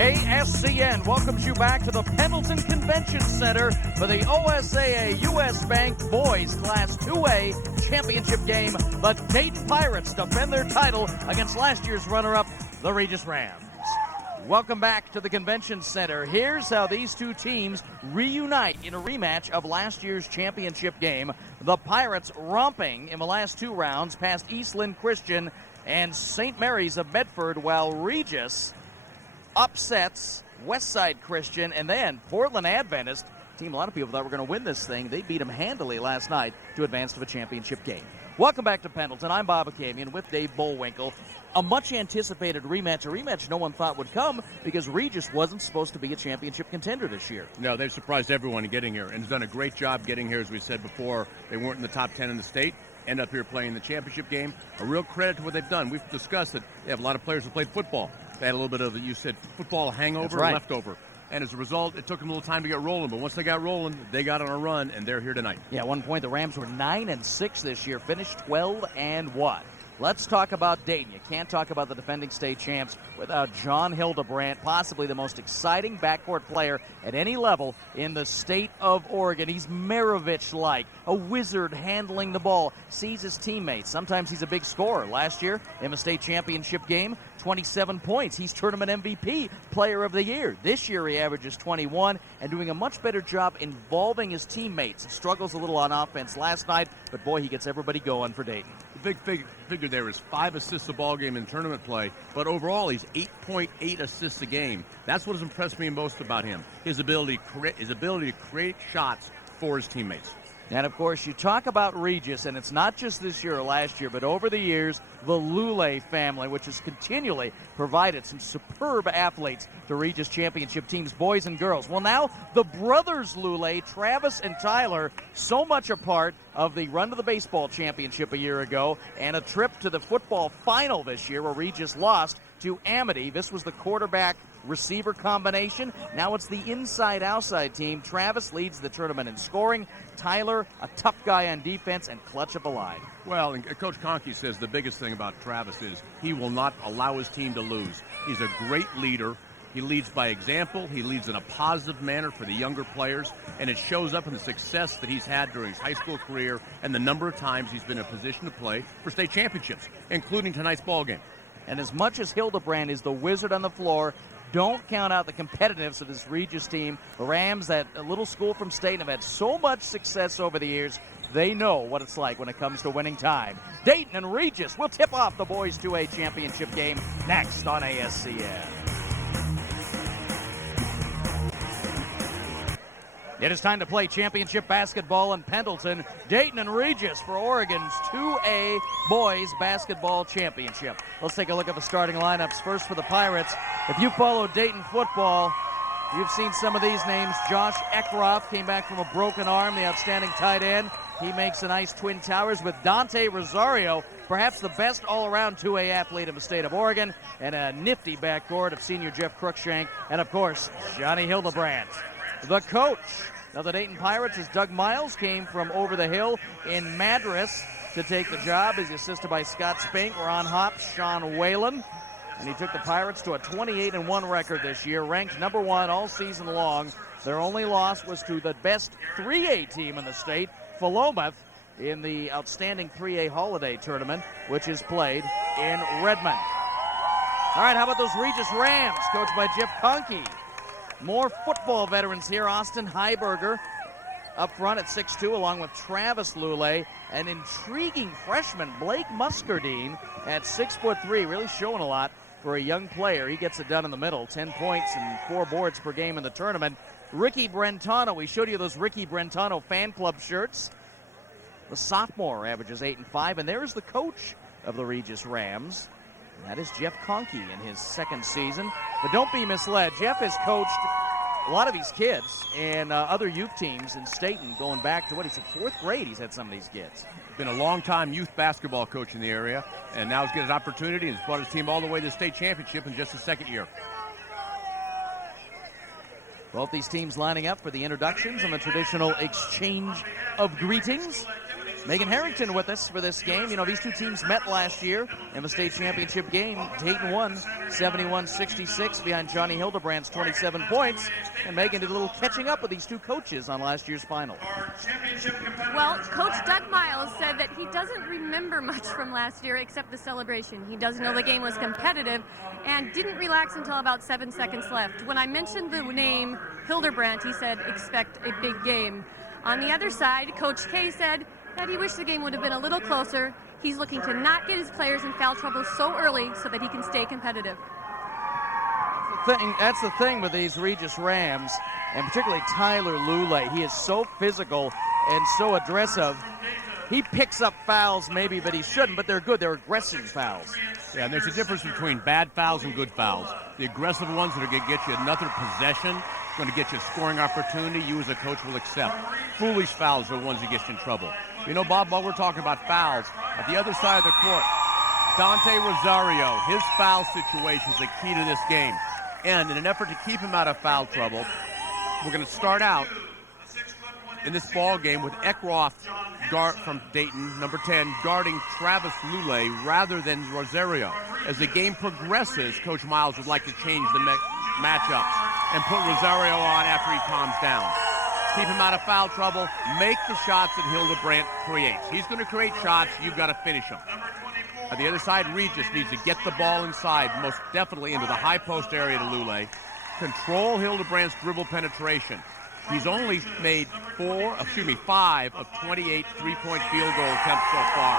ASCN welcomes you back to the Pendleton Convention Center for the OSAA U.S. Bank Boys Class 2A Championship game. The Dayton Pirates defend their title against last year's runner-up, the Regis Rams. Welcome back to the Convention Center. Here's how these two teams reunite in a rematch of last year's championship game. The Pirates romping in the last two rounds past Eastland Christian and St. Mary's of Bedford, while Regis upsets Westside Christian and then Portland Adventist, team a lot of people thought were going to win this thing. They beat them handily last night to advance to the championship game. Welcome back to Pendleton. I'm Bob Acamian with Dave Bullwinkle. A much-anticipated rematch, a rematch no one thought would come because Regis wasn't supposed to be a championship contender this year. No, they've surprised everyone in getting here and has done a great job getting here. As we said before, they weren't in the top 10 in the state, end up here playing the championship game. A real credit to what they've done. We've discussed that they have a lot of players who played football. They had a little bit of, you said, football hangover, right, leftover. And as a result, it took them a little time to get rolling. But once they got rolling, they got on a run, and they're here tonight. Yeah, at one point the Rams were 9-6 this year, finished 12-1. Let's talk about Dayton. You can't talk about the defending state champs without Jon Hildebrandt, possibly the most exciting backcourt player at any level in the state of Oregon. He's Maravich-like, a wizard handling the ball, sees his teammates. Sometimes he's a big scorer. Last year in the state championship game, 27 points. He's tournament MVP, player of the year. This year he averages 21 and doing a much better job involving his teammates. He struggles a little on offense last night, but boy, he gets everybody going for Dayton. The big figure there is 5 assists a ball game in tournament play, but overall he's 8.8 assists a game. That's what has impressed me most about him, his ability to create shots for his teammates. And, of course, you talk about Regis, and it's not just this year or last year, but over the years, the Lulay family, which has continually provided some superb athletes to Regis championship teams, boys and girls. Well, now the brothers Lulay, Travis and Tyler, so much a part of the run to the baseball championship a year ago and a trip to the football final this year where Regis lost to Amity. This was the quarterback receiver combination. Now it's the inside-outside team. Travis leads the tournament in scoring. Tyler, a tough guy on defense and clutch at the line. Well, and Coach Koenke says the biggest thing about Travis is he will not allow his team to lose. He's a great leader. He leads by example. He leads in a positive manner for the younger players, and it shows up in the success that he's had during his high school career and the number of times he's been in a position to play for state championships, including tonight's ball game. And as much as Hildebrandt is the wizard on the floor, don't count out the competitiveness of this Regis team. The Rams, that little school from state, have had so much success over the years. They know what it's like when it comes to winning time. Dayton and Regis will tip off the Boys 2A championship game next on ASCN. It is time to play championship basketball in Pendleton. Dayton and Regis for Oregon's 2A Boys Basketball Championship. Let's take a look at the starting lineups. First for the Pirates. If you follow Dayton football, you've seen some of these names. Josh Eckroth came back from a broken arm, the outstanding tight end. He makes a nice Twin Towers with Dante Rosario, perhaps the best all-around 2A athlete in the state of Oregon, and a nifty backcourt of senior Jeff Cruickshank, and of course, Johnny Hildebrandt. The coach of the Dayton Pirates is Doug Miles, came from over the hill in Madras to take the job. He's assisted by Scott Spink, Ron Hops, Sean Whalen. And he took the Pirates to a 28-1 record this year, ranked number 1 all season long. Their only loss was to the best 3A team in the state, Philomath, in the outstanding 3A holiday tournament, which is played in Redmond. All right, how about those Regis Rams, coached by Jeff Koenke? More football veterans here. Austin Heiberger up front at 6'2", along with Travis Lulay. An intriguing freshman, Blake Muscardin, at 6'3", really showing a lot for a young player. He gets it done in the middle. 10 points and 4 boards per game in the tournament. Ricky Brentano, we showed you those Ricky Brentano fan club shirts. The sophomore averages 8 and 5, and there's the coach of the Regis Rams. That is Jeff Koenke in his second season. But don't be misled. Jeff has coached a lot of these kids and other youth teams in Dayton going back to, what he said, 4th grade he's had some of these kids. Been a long-time youth basketball coach in the area, and now he's getting an opportunity and has brought his team all the way to the state championship in just his second year. Both these teams lining up for the introductions and the traditional exchange of greetings. Megan Harrington with us for this game. You know, these two teams met last year in the state championship game. Dayton won 71-66 behind Jon Hildebrandt's 27 points. And Megan did a little catching up with these two coaches on last year's final. Well, Coach Doug Miles said that he doesn't remember much from last year except the celebration. He does know the game was competitive and didn't relax until about 7 seconds left. When I mentioned the name Hildebrandt, he said, expect a big game. On the other side, Coach K said that he wished the game would have been a little closer. He's looking to not get his players in foul trouble so early so that he can stay competitive. That's the thing with these Regis Rams, and particularly Tyler Lulay. He is so physical and so aggressive. He picks up fouls maybe, but he shouldn't, but they're good. They're aggressive fouls. Yeah, and there's a difference between bad fouls and good fouls. The aggressive ones that are going to get you another possession, going to get you a scoring opportunity, you as a coach will accept. Foolish fouls are the ones that get you in trouble. You know, Bob, while we're talking about fouls, at the other side of the court, Dante Rosario, his foul situation is the key to this game. And in an effort to keep him out of foul trouble, we're going to start out in this ball game with Eckroth guard from Dayton, number 10, guarding Travis Lulay rather than Rosario. As the game progresses, Coach Miles would like to change the matchups and put Rosario on after he calms down. Keep him out of foul trouble. Make the shots that Hildebrandt creates. He's going to create shots. You've got to finish them. On the other side, Regis needs to get the ball inside, most definitely into the high post area to Lulay. Control Hildebrandt's dribble penetration. He's only made 5 of 28 three-point field goal attempts so far.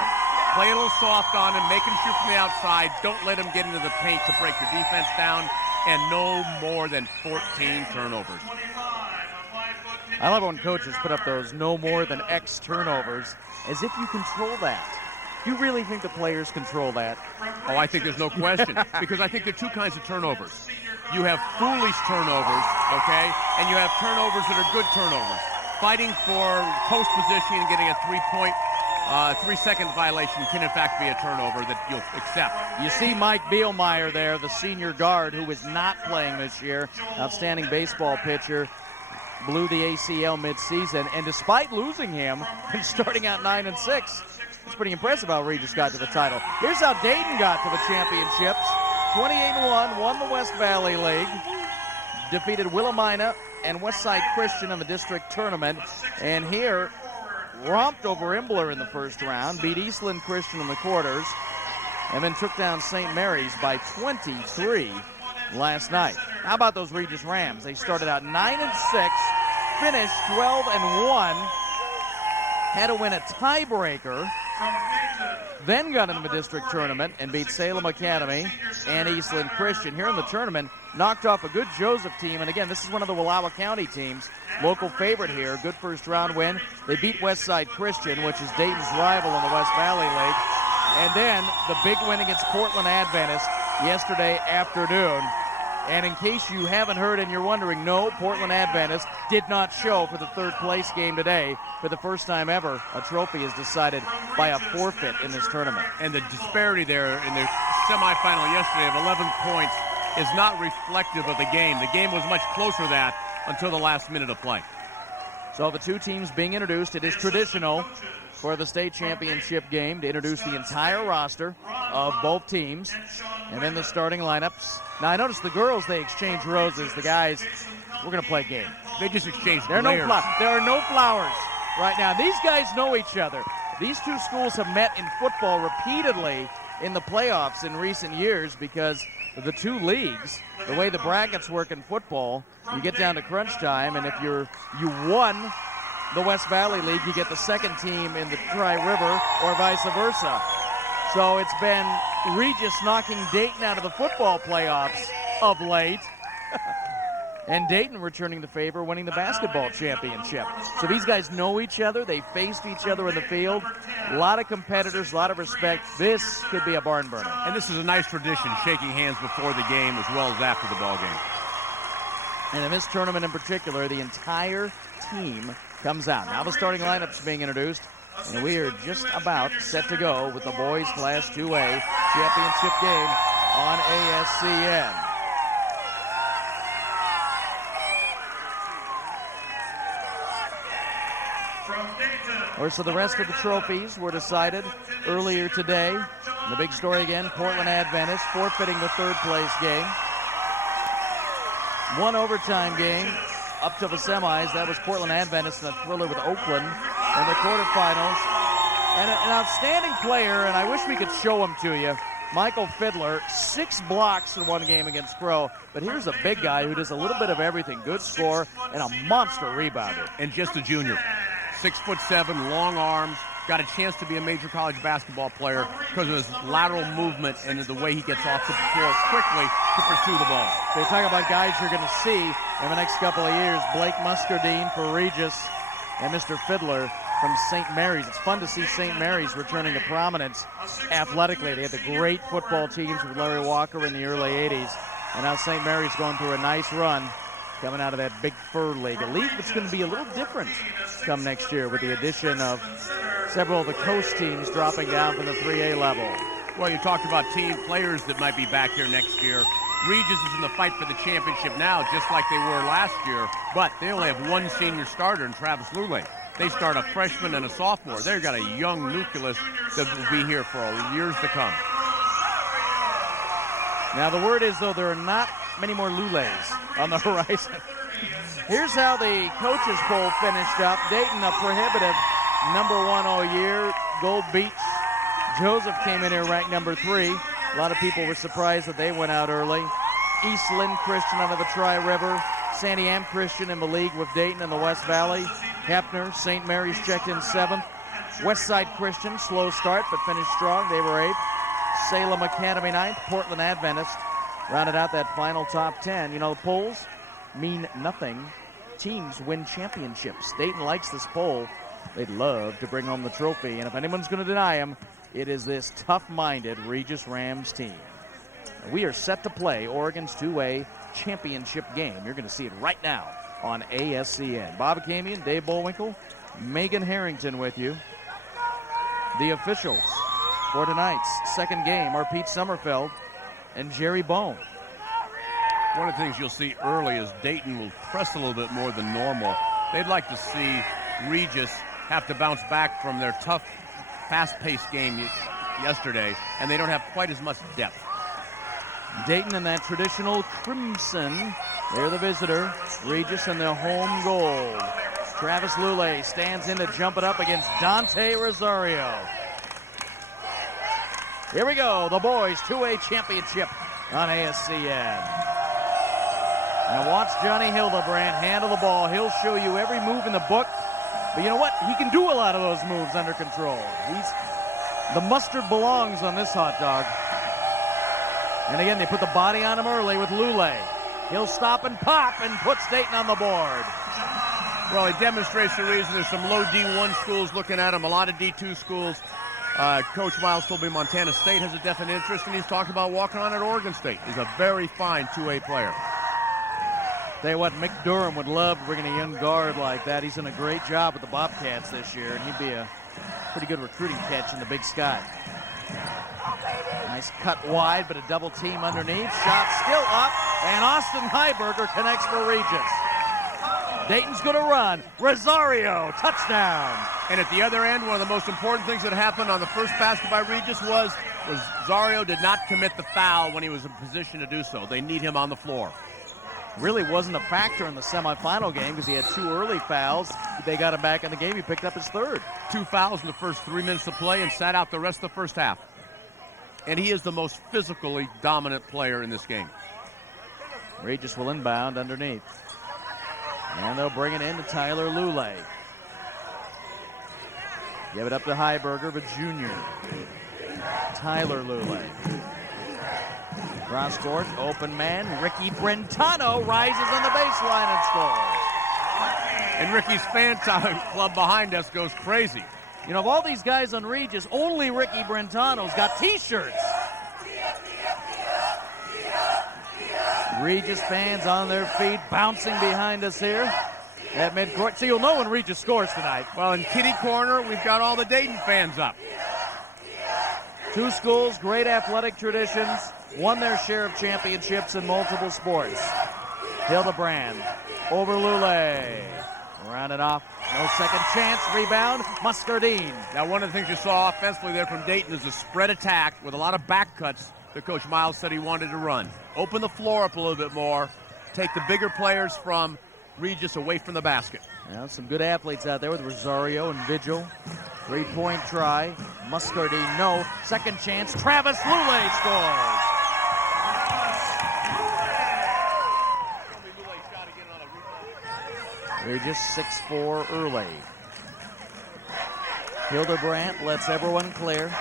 Play a little soft on him, make him shoot from the outside. Don't let him get into the paint to break your defense down, and no more than 14 turnovers. I love when coaches put up those no more than X turnovers, as if you control that. You really think the players control that? Oh, I think there's no question, because I think there are two kinds of turnovers. You have foolish turnovers, okay, and you have turnovers that are good turnovers. Fighting for post position and getting a 3-second violation can in fact be a turnover that you'll accept. You see Mike Bielmeyer there, the senior guard who is not playing this year. Outstanding baseball pitcher. Blew the ACL midseason, and despite losing him and starting out 9-6, it's pretty impressive how Regis got to the title. Here's how Dayton got to the championships. 28-1, won the West Valley League, defeated Wilhelmina and Westside Christian in the district tournament, and here romped over Imbler in the first round, beat Eastland Christian in the quarters, and then took down St. Mary's by 23 last night. How about those Regis Rams? They started out 9-6, finished 12-1, had to win a tiebreaker, then got into the district tournament and beat Salem Academy and Eastland Christian. Here in the tournament, knocked off a good Joseph team, and again, this is one of the Wallowa County teams, local favorite here, good first round win. They beat Westside Christian, which is Dayton's rival in the West Valley League, and then the big win against Portland Adventist yesterday afternoon. And in case you haven't heard and you're wondering, no, Portland Adventist did not show for the third place game today. For the first time ever, a trophy is decided by a forfeit in this tournament. And the disparity there in the semifinal yesterday of 11 points is not reflective of the game. The game was much closer than that until the last minute of play. So the two teams being introduced, it is traditional for the state championship game to introduce the entire roster of both teams, and then the starting lineups. Now, I noticed the girls, they exchange roses. The guys, we're going to play a game. They just exchanged there layers. There are no flowers right now. These guys know each other. These two schools have met in football repeatedly in the playoffs in recent years because of the two leagues, the way the brackets work in football. You get down to crunch time, and if you won the West Valley League, you get the second team in the Tri-River or vice versa. So it's been Regis knocking Dayton out of the football playoffs of late. And Dayton returning the favor, winning the basketball championship. So these guys know each other. They faced each other in the field. A lot of competitors, a lot of respect. This could be a barn burner. And this is a nice tradition, shaking hands before the game as well as after the ball game. And in this tournament in particular, the entire team comes out. Now the starting lineup's being introduced, and we are just about set to go with the boys Class 2A championship game on ASCN. course, so the rest of the trophies were decided earlier today. And the big story again, Portland Adventist forfeiting the third-place game. One overtime game up to the semis. That was Portland Adventist in a thriller with Oakland in the quarterfinals. And an outstanding player, and I wish we could show him to you, Michael Fiddler, 6 blocks in one game against Crow. But here's a big guy who does a little bit of everything. Good score and a monster rebounder. And just a junior. 6'7", long arms. Got a chance to be a major college basketball player because of his lateral movement and the way he gets off the floor quickly to pursue the ball. They talk about guys you're going to see in the next couple of years. Blake Muscardin for Regis and Mr. Fiddler from St. Mary's. It's fun to see St. Mary's returning to prominence athletically. They had the great football teams with Larry Walker in the early 80s. And now St. Mary's going through a nice run coming out of that Big Fur League. A league that's going to be a little different come next year with the addition of several of the coast teams dropping down from the 3A level. Well, you talked about team players that might be back here next year. Regis is in the fight for the championship now, just like they were last year, but they only have one senior starter in Travis Lulay. They start a freshman and a sophomore. They've got a young nucleus that will be here for years to come. Now, the word is, though, there are not many more Lulays on the horizon. Here's how the coaches poll finished up. Dayton, a prohibitive #1 all year. Gold Beach Joseph came in here ranked #3. A lot of people were surprised that they went out early. East Lynn Christian out of the Tri-River. Sandy Am Christian in the league with Dayton in the West Valley. Hefner, St. Mary's checked in 7th. Westside Christian, slow start but finished strong. They were 8th. Salem Academy 9th. Portland Adventist rounded out that final top 10. You know, the polls mean nothing. Teams win championships. Dayton likes this poll. They'd love to bring home the trophy. And if anyone's going to deny them, it is this tough-minded Regis Rams team. We are set to play Oregon's 2A championship game. You're going to see it right now on ASCN. Bob Akamian, Dave Bullwinkle, Megan Harrington with you. The officials for tonight's second game are Pete Sommerfeld and Jerry Bone. One of the things you'll see early is Dayton will press a little bit more than normal. They'd like to see Regis have to bounce back from their tough, fast-paced game yesterday, and they don't have quite as much depth. Dayton in that traditional crimson. They're the visitor. Regis in their home gold. Travis Lulay stands in to jump it up against Dante Rosario. Here we go, the boys 2A championship on ASCN. Now watch Jon Hildebrandt handle the ball. He'll show you every move in the book. But you know what? He can do a lot of those moves under control. The mustard belongs on this hot dog. And again, they put the body on him early with Lulay. He'll stop and pop and puts Dayton on the board. Well, he demonstrates the reason. There's some low D1 schools looking at him, a lot of D2 schools. Coach Miles told me Montana State has a definite interest, and he's talking about walking on at Oregon State. He's a very fine 2A player. Tell you what, Mick Durham would love bringing a young guard like that. He's done a great job with the Bobcats this year, and he'd be a pretty good recruiting catch in the Big Sky. Nice cut wide, but a double team underneath. Shot still up, and Austin Heiberger connects for Regis. Dayton's going to run. Rosario, touchdown. And at the other end, one of the most important things that happened on the first basket by Regis was Rosario did not commit the foul when he was in position to do so. They need him on the floor. Really wasn't a factor in the semifinal game because he had 2 early fouls. They got him back in the game. He picked up his 3rd. 2 fouls in the first 3 minutes of play and sat out the rest of the first half. And he is the most physically dominant player in this game. Regis will inbound underneath. And they'll bring it in to Tyler Lulay. Give it up to Heiberger, the junior. Tyler Lulay. Cross court, open man. Ricky Brentano rises on the baseline and scores. And Ricky's fan club behind us goes crazy. You know, of all these guys on Regis, only Ricky Brentano's got T-shirts. Regis fans on their feet, bouncing behind us here at midcourt. So you'll know when Regis scores tonight. Well, in kitty corner, we've got all the Dayton fans up. 2 schools, great athletic traditions, won their share of championships in multiple sports. Hildebrandt over Lulay. Round it off. No second chance. Rebound. Muscardin. Now, one of the things you saw offensively there from Dayton is a spread attack with a lot of back cuts that Coach Miles said he wanted to run. Open the floor up a little bit more. Take the bigger players from Regis away from the basket. Well, some good athletes out there with Rosario and Vigil. 3-point try. Muscardin, no. Second chance. Travis Lulay scores. Regis 6-4 early. Hildebrandt lets everyone clear.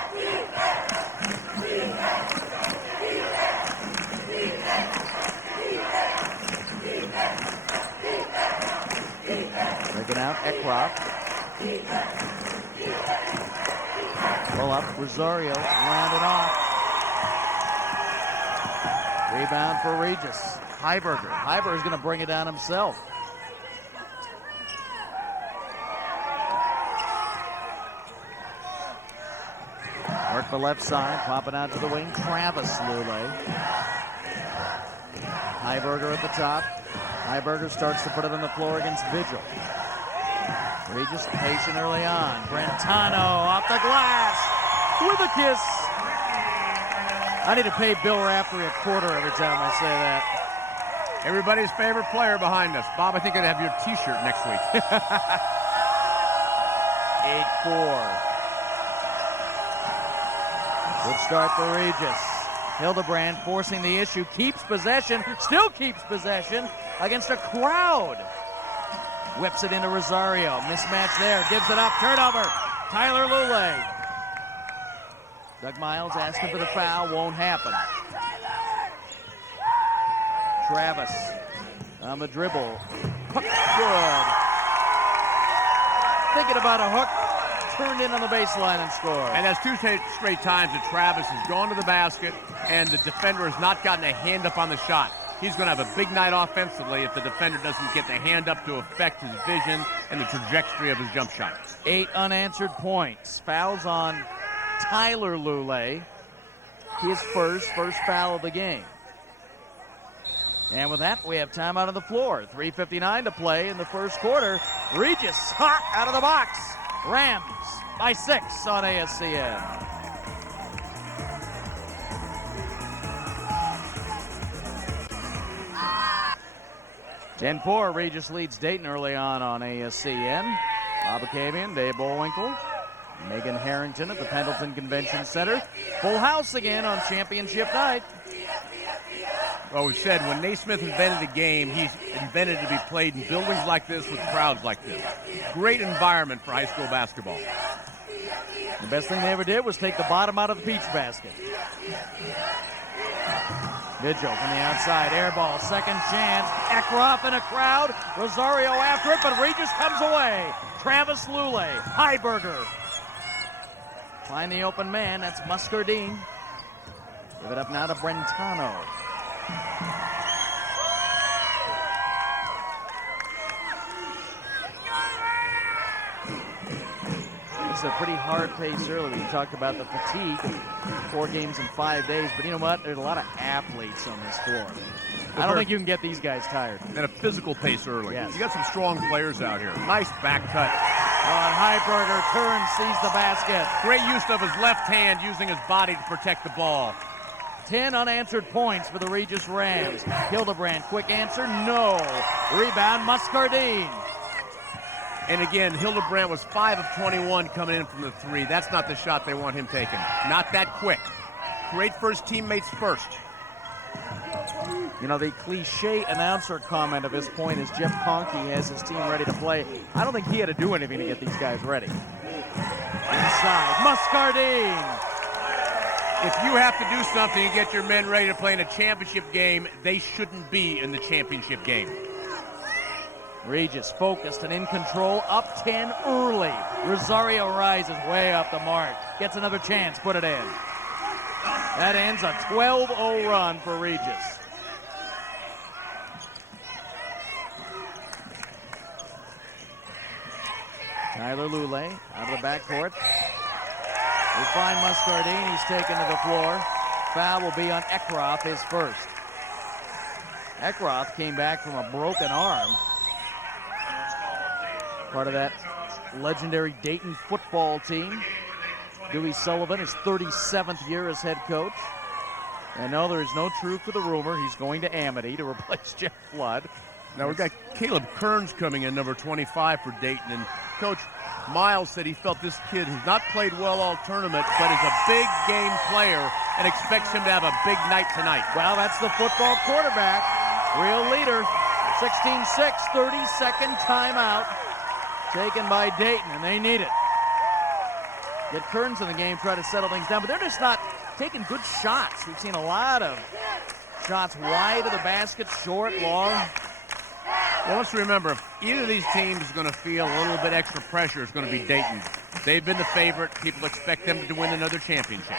Breaking out Eckroth. Pull up Rosario, rounded off. Rebound for Regis. Heiberger's going to bring it down himself. Work the left side, popping out to the wing. Travis Lulay. Heiberger at the top. Heiberger starts to put it on the floor against Vigil. Regis patient early on. Brentano off the glass with a kiss. I need to pay Bill Raftery a quarter every time I say that. Everybody's favorite player behind us. Bob, I think I'd have your T-shirt next week. 8-4. Good start for Regis. Hildebrandt forcing the issue, keeps possession, still keeps possession against a crowd. Whips it into Rosario. Mismatch there, gives it up, turnover. Tyler Lulay. Doug Miles asking for the foul, won't happen. Travis on the dribble. Hook, good. Thinking about a hook. Turned in on the baseline and scored. And that's two straight times that Travis has gone to the basket and the defender has not gotten a hand up on the shot. He's going to have a big night offensively if the defender doesn't get the hand up to affect his vision and the trajectory of his jump shot. 8 unanswered points. Fouls on Tyler Lulay. His first foul of the game. And with that, we have time out on the floor. 3:59 to play in the first quarter. Regis hot out of the box. Rams by 6 on ASCN. (10-4). Regis leads Dayton early on ASCN. Bob Acabian, Dave Bullwinkle, Megan Harrington at the Pendleton Convention Center. Full house again on championship night. Well, we said when Naismith invented a game, he's invented to be played in buildings like this with crowds like this. Great environment for high school basketball. The best thing they ever did was take the bottom out of the peach basket. Vigil from the outside, air ball, second chance. Eckroth in a crowd. Rosario after it, but Regis comes away. Travis Lulay, Heiberger. Find the open man, that's Muscardin. Give it up now to Brentano. It's a pretty hard pace early. We talked about the fatigue, 4 games in 5 days, but you know what? There's a lot of athletes on this floor. I don't think you can get these guys tired. And a physical pace early. Yes. You got some strong players out here. Nice back cut. Heiberger turns, sees the basket. Great use of his left hand, using his body to protect the ball. 10 unanswered points for the Regis Rams. Hildebrandt, quick answer, no. Rebound, Muscardin. And again, Hildebrandt was 5 of 21 coming in from the 3. That's not the shot they want him taking. Not that quick. Great for his teammates first. You know, the cliche announcer comment of his point is Jeff Koenke has his team ready to play. I don't think he had to do anything to get these guys ready. Inside, Muscardin. If you have to do something to get your men ready to play in a championship game, they shouldn't be in the championship game. Regis focused and in control, up 10 early. Rosario rises way up the mark. Gets another chance, put it in. That ends a 12-0 run for Regis. Tyler Lulay out of the backcourt. We find Muscardin, he's taken to the floor. Foul will be on Eckroth, his first. Eckroth came back from a broken arm. part of that legendary Dayton football team. Dewey Sullivan, his 37th year as head coach. And no, there is no truth to the rumor. He's going to Amity to replace Jeff Flood. Now we've got Caleb Kearns coming in, number 25 for Dayton. And Coach Miles said he felt this kid has not played well all tournament, but is a big game player and expects him to have a big night tonight. Well, that's the football quarterback. Real leader. 16-6, 30-second timeout taken by Dayton, and they need it. Get Kearns in the game, try to settle things down, but they're just not taking good shots. We've seen a lot of shots wide of the basket, short, long. Well, let's remember, if either of these teams is going to feel a little bit extra pressure, it's going to be Dayton. They've been the favorite. People expect them to win another championship.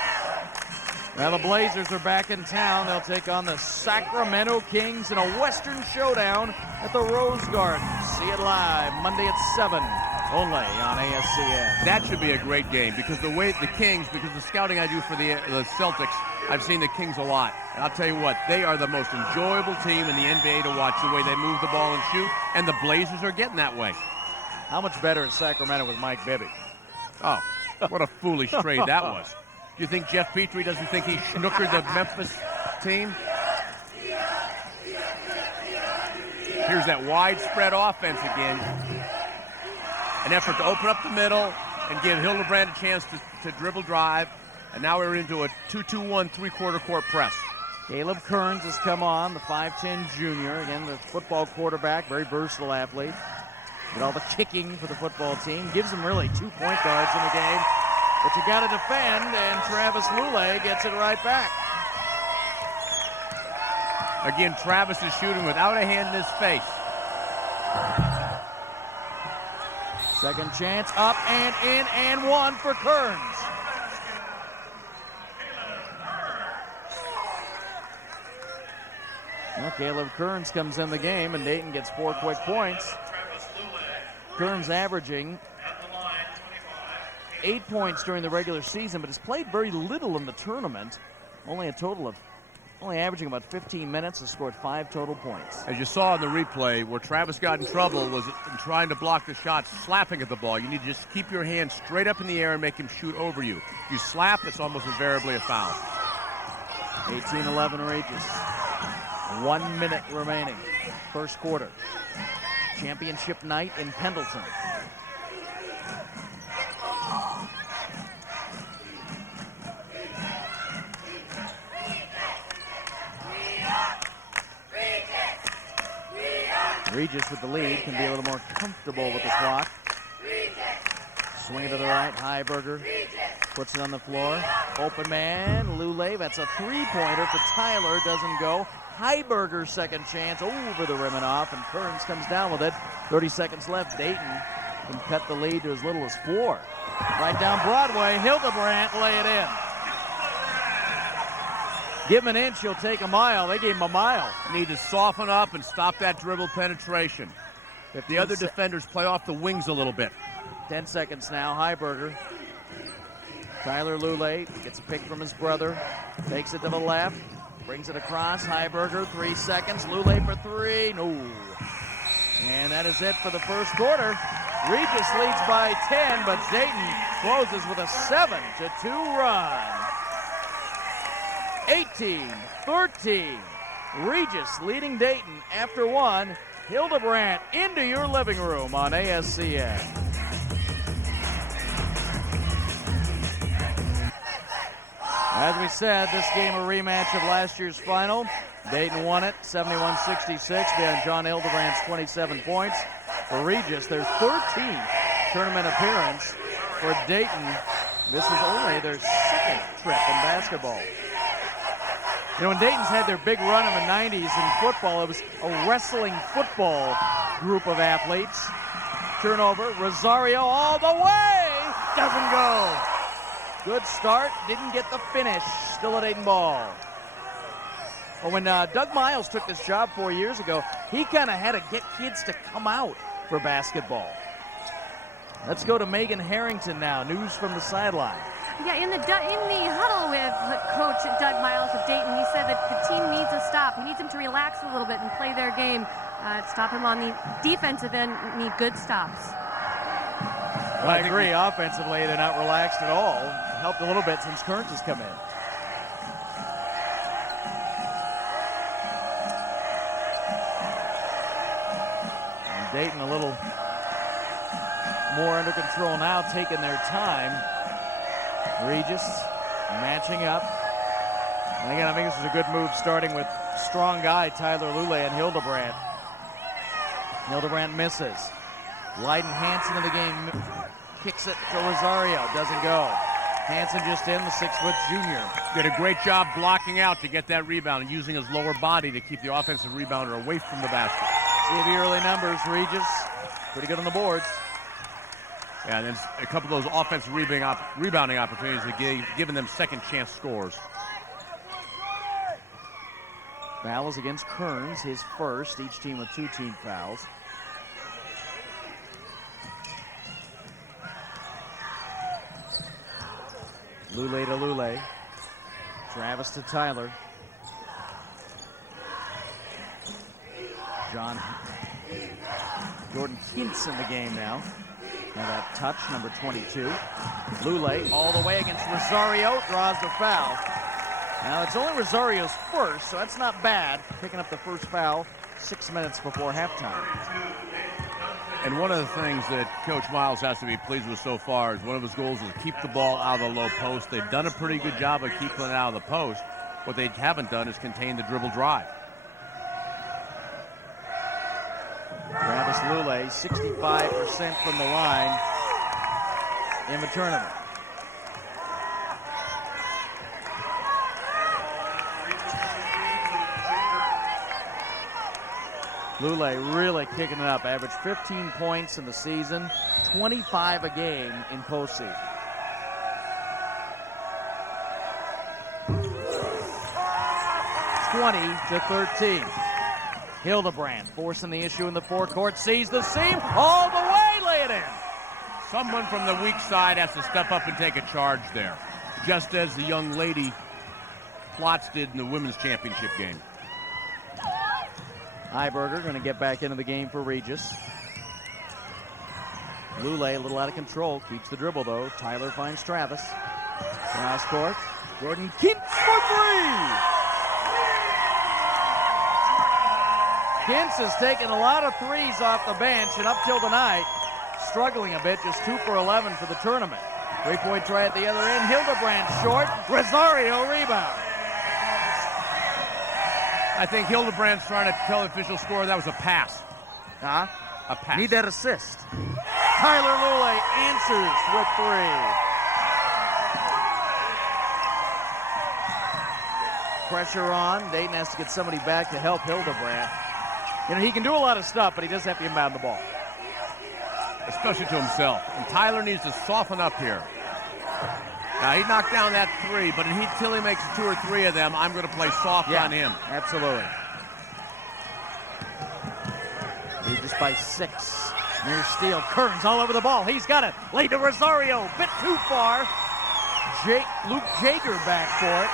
Well, the Blazers are back in town. They'll take on the Sacramento Kings in a Western showdown at the Rose Garden. See it live Monday at 7, only on ASCN. That should be a great game because the way the Kings, because the scouting I do for the Celtics, I've seen the Kings a lot. And I'll tell you what, they are the most enjoyable team in the NBA to watch, the way they move the ball and shoot, and the Blazers are getting that way. How much better is Sacramento with Mike Bibby? Oh, what a foolish trade that was. Do you think Jeff Petrie doesn't think he snookered the Memphis team? Here's that widespread offense again. An effort to open up the middle and give Hildebrandt a chance to dribble drive. And now we're into a 2-2-1 three-quarter court press. Caleb Kearns has come on, the 5'10 junior. Again, the football quarterback, very versatile athlete. Did all the kicking for the football team. Gives them really 2 point guards in the game. But you got to defend, and Travis Lulay gets it right back. Again, Travis is shooting without a hand in his face. Second chance, up and in, and one for Kearns. Well, Caleb Kearns comes in the game, and Dayton gets 4 quick points. Kearns averaging 8 points during the regular season, but has played very little in the tournament. Only averaging about 15 minutes, has scored 5 total points. As you saw in the replay, where Travis got in trouble was in trying to block the shot, slapping at the ball. You need to just keep your hand straight up in the air and make him shoot over you. If you slap, it's almost invariably a foul. 18-11 Regis. 1 minute remaining. First quarter. Championship night in Pendleton. Regis with the lead can be a little more comfortable with the clock. Swing it to the right, Heiberger puts it on the floor. Open man, Lulay, that's a three-pointer for Tyler, doesn't go. Heiberger's second chance over the rim and off, and Kearns comes down with it. 30 seconds left. Dayton can cut the lead to as little as 4. Right down Broadway, Hildebrandt lay it in. Give him an inch, he'll take a mile. They gave him a mile. Need to soften up and stop that dribble penetration. If the other defenders play off the wings a little bit. 10 seconds now, Heiberger. Tyler Lulay gets a pick from his brother. Takes it to the left. Brings it across. Heiberger, 3 seconds. Lulay for 3. No. And that is it for the first quarter. Regis leads by 10, but Dayton closes with a 7-2 run. 18-13. Regis leading Dayton after 1. Hildebrandt into your living room on ASCN. As we said, this game a rematch of last year's final. Dayton won it 71-66 behind Jon Hildebrandt's 27 points. For Regis, their 13th tournament appearance. For Dayton, this is only their second trip in basketball. You know, when Dayton's had their big run in the 90s in football, it was a wrestling football group of athletes. Turnover, Rosario all the way, doesn't go. Good start, didn't get the finish, still a Dayton ball. Well, when Doug Miles took this job 4 years ago, he kind of had to get kids to come out for basketball. Let's go to Megan Harrington now, news from the sideline. Yeah, in the huddle with Coach Doug Miles of Dayton, he said that the team needs a stop. He needs them to relax a little bit and play their game. Stop him on the defensive end, need good stops. Well, I agree. Offensively, they're not relaxed at all. Helped a little bit since Kearns has come in. And Dayton a little more under control now, taking their time. Regis matching up. And again, I think this is a good move, starting with strong guy Tyler Lulay and Hildebrandt. Hildebrandt misses. Leiden Hansen in the game. Kicks it to Rosario. Doesn't go. Hansen just in, the 6-foot junior. Did a great job blocking out to get that rebound and using his lower body to keep the offensive rebounder away from the basket. See the early numbers. Regis, pretty good on the boards. Yeah, and then a couple of those offensive rebounding opportunities that giving them second chance scores. Foul is against Kearns, his first. Each team with 2 team fouls. Lulay to Lulay. Travis to Tyler. Jordan Hintz in the game now. Now that touch, number 22. Lulay all the way against Rosario, draws the foul. Now it's only Rosario's first, so that's not bad. Picking up the first foul 6 minutes before halftime. And one of the things that Coach Miles has to be pleased with so far is one of his goals is to keep the ball out of the low post. They've done a pretty good job of keeping it out of the post. What they haven't done is contain the dribble drive. Travis Lulay, 65% from the line in the tournament. Lulay really kicking it up. Averaged 15 points in the season, 25 a game in postseason. (20-13). Hildebrandt forcing the issue in the forecourt, sees the seam, all the way, lay it in. Someone from the weak side has to step up and take a charge there, just as the young lady Plotz did in the women's championship game. Heiberger going to get back into the game for Regis. Lulay a little out of control, keeps the dribble though. Tyler finds Travis. Cross court. Jordan Kintz for 3. Kintz has taken a lot of threes off the bench, and up till tonight, struggling a bit, just 2 for 11 for the tournament. 3-point try at the other end. Hildebrandt short. Rosario rebound. I think Hildebrandt's trying to tell the official score that was a pass. Huh? A pass. Need that assist. Tyler Lulay answers with 3. Pressure on. Dayton has to get somebody back to help Hildebrandt. You know, he can do a lot of stuff, but he does have to inbound the ball. Especially to himself. And Tyler needs to soften up here. Now, he knocked down that 3, but until he makes 2 or 3 of them, I'm going to play soft on him. Absolutely. Just by 6. Near steal. Kearns all over the ball. He's got it. Laid to Rosario. Bit too far. Luke Jaeger back for it.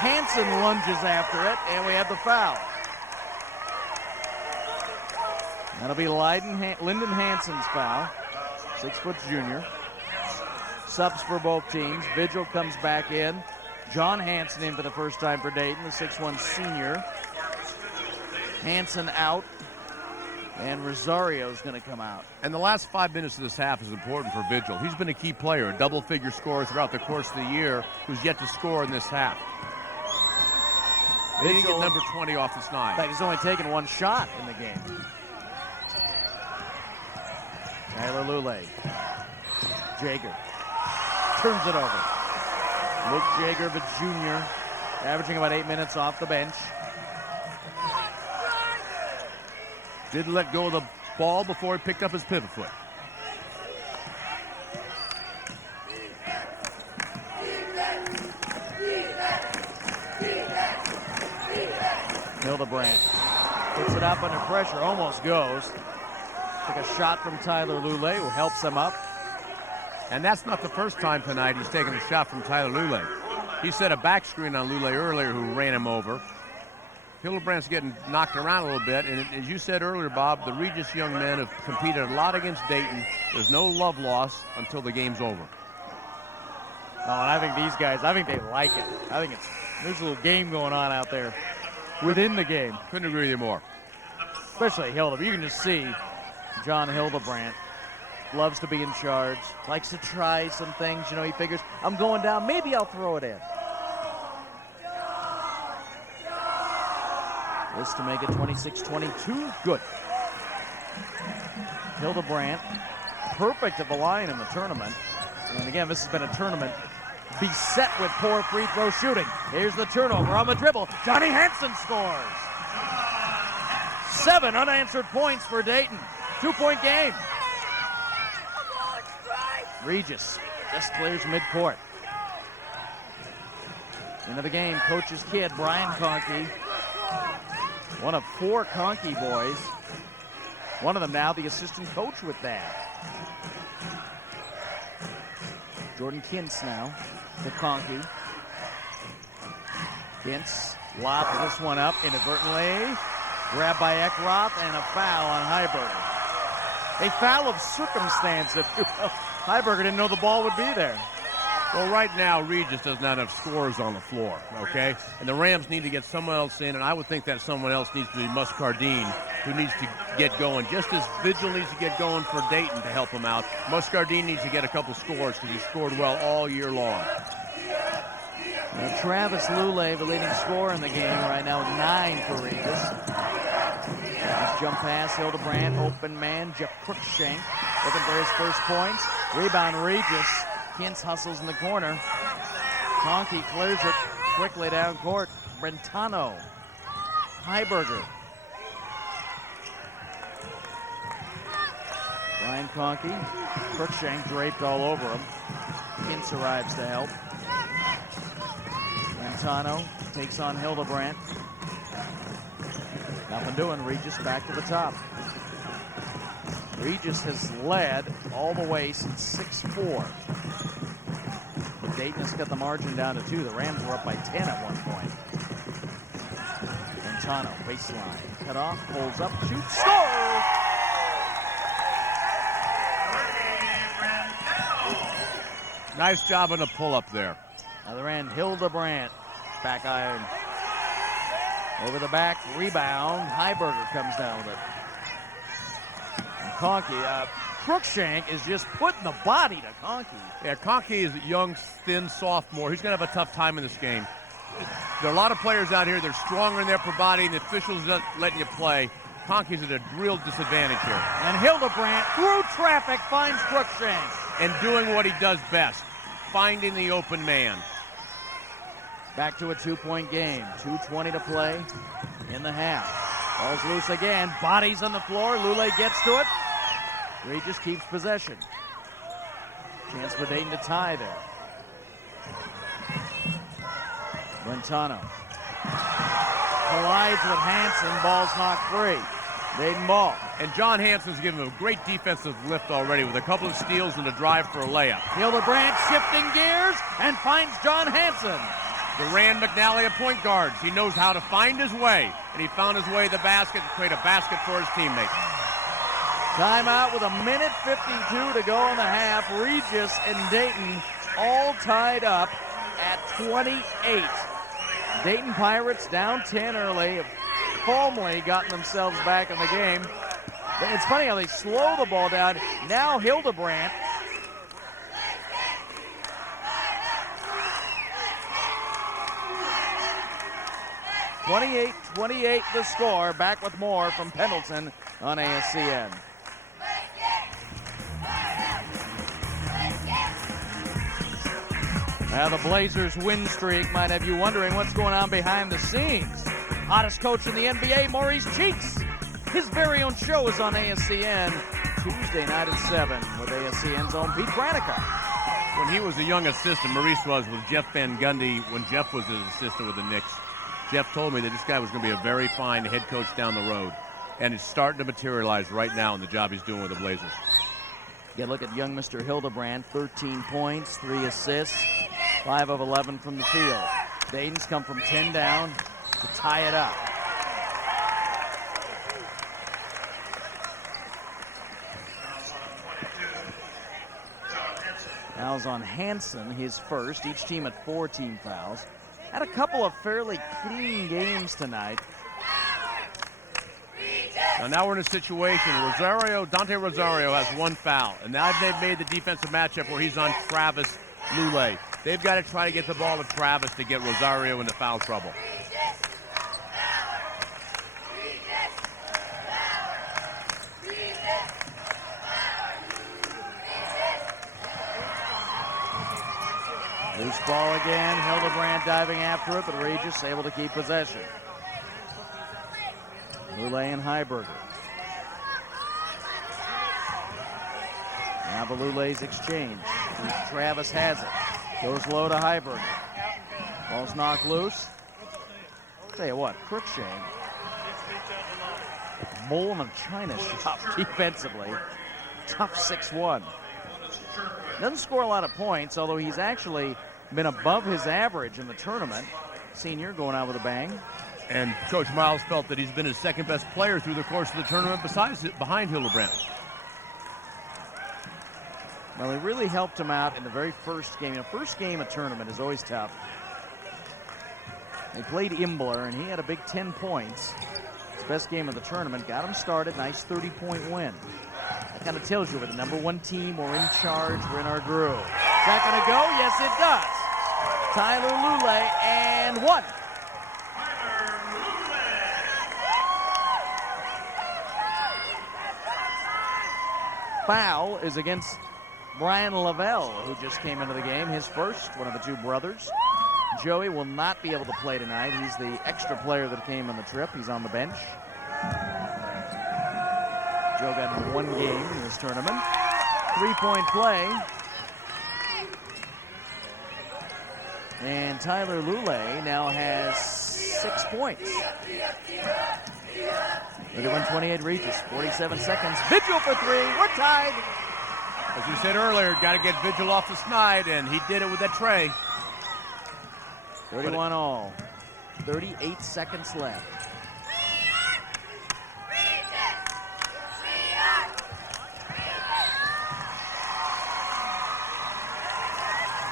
Hansen lunges after it, and we have the foul. That'll be Lyndon Hansen's foul. 6-foot junior. Subs for both teams. Vigil comes back in. Jon Hansen in for the first time for Dayton, the 6'1 senior. Hansen out. And Rosario's going to come out. And the last 5 minutes of this half is important for Vigil. He's been a key player, a double-figure scorer throughout the course of the year, who's yet to score in this half. Vigil, he didn't get number 20 off the snide. In fact, he's only taken 1 shot in the game. Tyler Lulay. Jaeger. Turns it over. Luke Jaeger, the junior, averaging about 8 minutes off the bench. Didn't let go of the ball before he picked up his pivot foot. Hildebrandt puts it up under pressure, almost goes. Took a shot from Tyler Lulay, who helps them up. And that's not the first time tonight he's taken a shot from Tyler Lulay. He set a back screen on Lulay earlier, who ran him over. Hildebrandt's getting knocked around a little bit, and as you said earlier, Bob, the Regis young men have competed a lot against Dayton. There's no love lost until the game's over. Oh, and I think these guys, I think they like it. I think there's a little game going on out there within the game. Couldn't agree with you more. Especially Hildebrandt. You can just see Jon Hildebrandt loves to be in charge, likes to try some things. You know, he figures, I'm going down, maybe I'll throw it in. This to make it 26-22. Good. Hildebrandt, perfect at the line in the tournament. And again, this has been a tournament beset with poor free throw shooting. Here's the turnover on the dribble. Johnny Hansen scores. 7 unanswered points for Dayton. 2-point game. Regis just clears midcourt. Into the game, coach's kid, Brian Koenke. One of 4 Koenke boys. One of them now the assistant coach with that. Jordan Kintz now to Koenke. Kintz lobs this one up inadvertently. Grabbed by Eckroth and a foul on Heiberger. A foul of circumstance, if you will. Heiberger didn't know the ball would be there. Well, right now, Regis does not have scores on the floor, okay? And the Rams need to get someone else in, and I would think that someone else needs to be Muscardin, who needs to get going. Just as Vigil needs to get going for Dayton to help him out, Muscardin needs to get a couple scores because he scored well all year long. Now, Travis Lulay, the leading scorer in the game right now, with 9 for Regis. Jump pass, Hildebrandt, open man, Jeff Cruickshank looking for his first points. Rebound, Regis. Kintz hustles in the corner. Koenke clears it quickly down court. Brentano. Heiberger. Ryan Koenke. Cruickshank draped all over him. Kintz arrives to help. Brentano takes on Hildebrandt. Nothing doing. Regis back to the top. Regis has led all the way since 6-4. But Dayton has cut the margin down to 2. The Rams were up by 10 at one point. Brentano, baseline. Cut off, pulls up, shoots, score! Nice job on the pull-up there. Other end, Hildebrandt. Back iron. Over the back, rebound. Heiberger comes down with it. And Koenke, Cruickshank is just putting the body to Koenke. Yeah, Koenke is a young, thin sophomore. He's going to have a tough time in this game. There are a lot of players out here. They're stronger in their upper body, and the officials aren't letting you play. Koenke's at a real disadvantage here. And Hildebrandt, through traffic, finds Cruickshank. And doing what he does best, finding the open man. Back to a 2-point game. 2:20 to play in the half. Ball's loose again. Bodies on the floor. Lulay gets to it. Regis keeps possession. Chance for Dayton to tie there. Brentano collides with Hansen. Ball's knocked free. Dayton ball. And John Hansen's given him a great defensive lift already with a couple of steals and a drive for a layup. Hildebrandt shifting gears and finds John Hansen. Duran McNally at point guard. He knows how to find his way, and he found his way to the basket to create a basket for his teammates. Timeout with 1:52 to go in the half. Regis and Dayton all tied up at 28. Dayton Pirates down 10 early, have calmly gotten themselves back in the game. It's funny how they slow the ball down. Now Hildebrandt. (28-28) the score. Back with more from Pendleton on ASCN. Now the Blazers' win streak might have you wondering what's going on behind the scenes. Hottest coach in the NBA, Maurice Cheeks. His very own show is on ASCN Tuesday night at 7 with ASCN's own Pete Granica. When he was a young assistant, Maurice was with Jeff Van Gundy when Jeff was his assistant with the Knicks. Jeff told me that this guy was going to be a very fine head coach down the road. And it's starting to materialize right now in the job he's doing with the Blazers. Get a look at young Mr. Hildebrandt. 13 points, 3 assists, 5 of 11 from the field. Dayton's come from 10 down to tie it up. Fouls on Hansen, his first. Each team at 4 team fouls. Had a couple of fairly clean games tonight. Now we're in a situation, Dante Rosario has 1 foul, and now they've made the defensive matchup where he's on Travis Lulay. They've got to try to get the ball to Travis to get Rosario into foul trouble. Loose ball again. Hildebrandt diving after it, but Regis able to keep possession. Lulay and Heiberger. Now the Lulay's exchange. Travis has it. Goes low to Heiberger. Ball's knocked loose. Tell you what, Cruickshank. Bowl in a China shop defensively. Tough 6'1". Doesn't score a lot of points, although he's actually been above his average in the tournament. Senior going out with a bang. And Coach Miles felt that he's been his second best player through the course of the tournament behind Hildebrandt. Well, he really helped him out in the very first game. The first game of tournament is always tough. They played Imbler, and he had a big 10 points. His best game of the tournament. Got him started. Nice 30-point win. That kind of tells you we're the #1 team. We're in charge. We're in our groove. Is that going to go? Yes, it does. Tyler Lulay, and 1. Foul is against Brian Lavelle, who just came into the game. His first, one of the 2 brothers. Joey will not be able to play tonight. He's the extra player that came on the trip. He's on the bench. Joe got in 1 game in this tournament. 3-point play. And Tyler Lulay now has 6 points. 31-28 Regis, 47 seconds. Vigil for 3, we're tied. As you said earlier, got to get Vigil off the snide, and he did it with that tray. 31 all. 38 seconds left.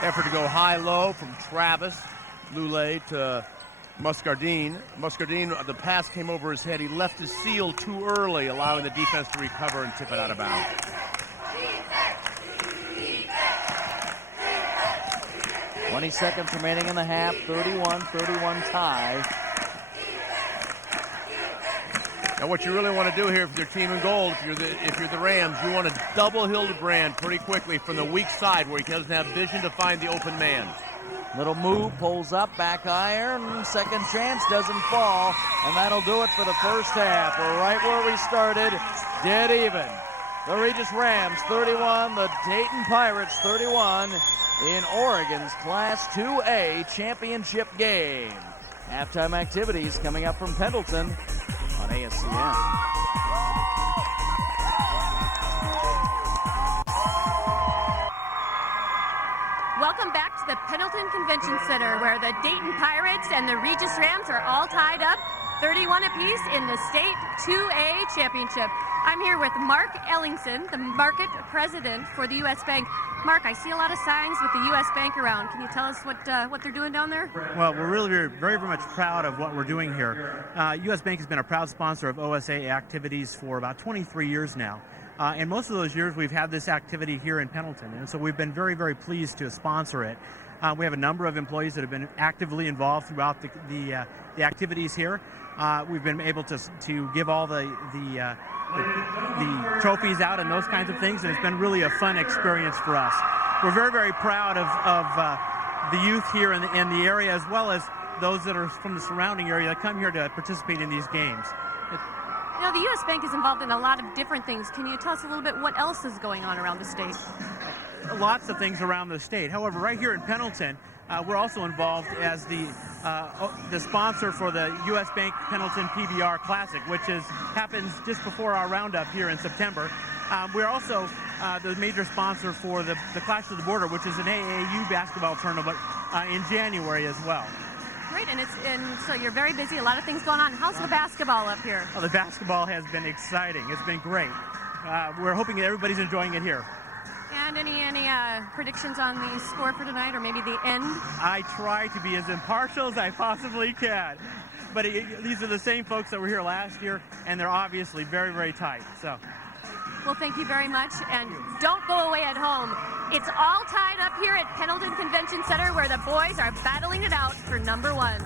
Effort to go high-low from Travis Lulay to Muscardin. Muscardin, the pass came over his head. He left his seal too early, allowing the defense to recover and tip it out of bounds. – 20 seconds remaining in the half. 31-31 tie. Now, what you really want to do here if you're team in gold, if you're the Rams, you want to double Hildebrandt pretty quickly from the weak side where he doesn't have vision to find the open man. Little move, pulls up, back iron, second chance, doesn't fall, and that'll do it for the first half. We're right where we started, dead even. The Regis Rams 31, the Dayton Pirates 31 in Oregon's Class 2A championship game. Halftime activities coming up from Pendleton on ASCN. Welcome back to the Pendleton Convention Center, where the Dayton Pirates and the Regis Rams are all tied up 31 apiece in the state 2A championship. I'm here with Mark Ellingson, the market president for the U.S. Bank. Mark, I see a lot of signs with the U.S. Bank around. Can you tell us what they're doing down there? Well, we're really very, very much proud of what we're doing here. U.S. Bank has been a proud sponsor of OSA activities for about 23 years now. And most of those years we've had this activity here in Pendleton, and so we've been very, very pleased to sponsor it. We have a number of employees that have been actively involved throughout the activities here. We've been able to give all the trophies out and those kinds of things, and it's been really a fun experience for us. We're very, very proud of the youth here in the area, as well as those that are from the surrounding area that come here to participate in these games. You know, the U.S. Bank is involved in a lot of different things. Can you tell us a little bit what else is going on around the state? Lots of things around the state. However, right here in Pendleton, we're also involved as the sponsor for the U.S. Bank Pendleton PBR Classic, which happens just before our roundup here in September. We're also the major sponsor for the Clash of the Border, which is an AAU basketball tournament in January as well. Great, and so you're very busy, a lot of things going on. How's the basketball up here? Well, the basketball has been exciting. It's been great. We're hoping that everybody's enjoying it here. And any predictions on the score for tonight, or maybe the end? I try to be as impartial as I possibly can. But these are the same folks that were here last year, and they're obviously very, very tight. So. Well, thank you very much, and don't go away at home. It's all tied up here at Pendleton Convention Center, where the boys are battling it out for number one.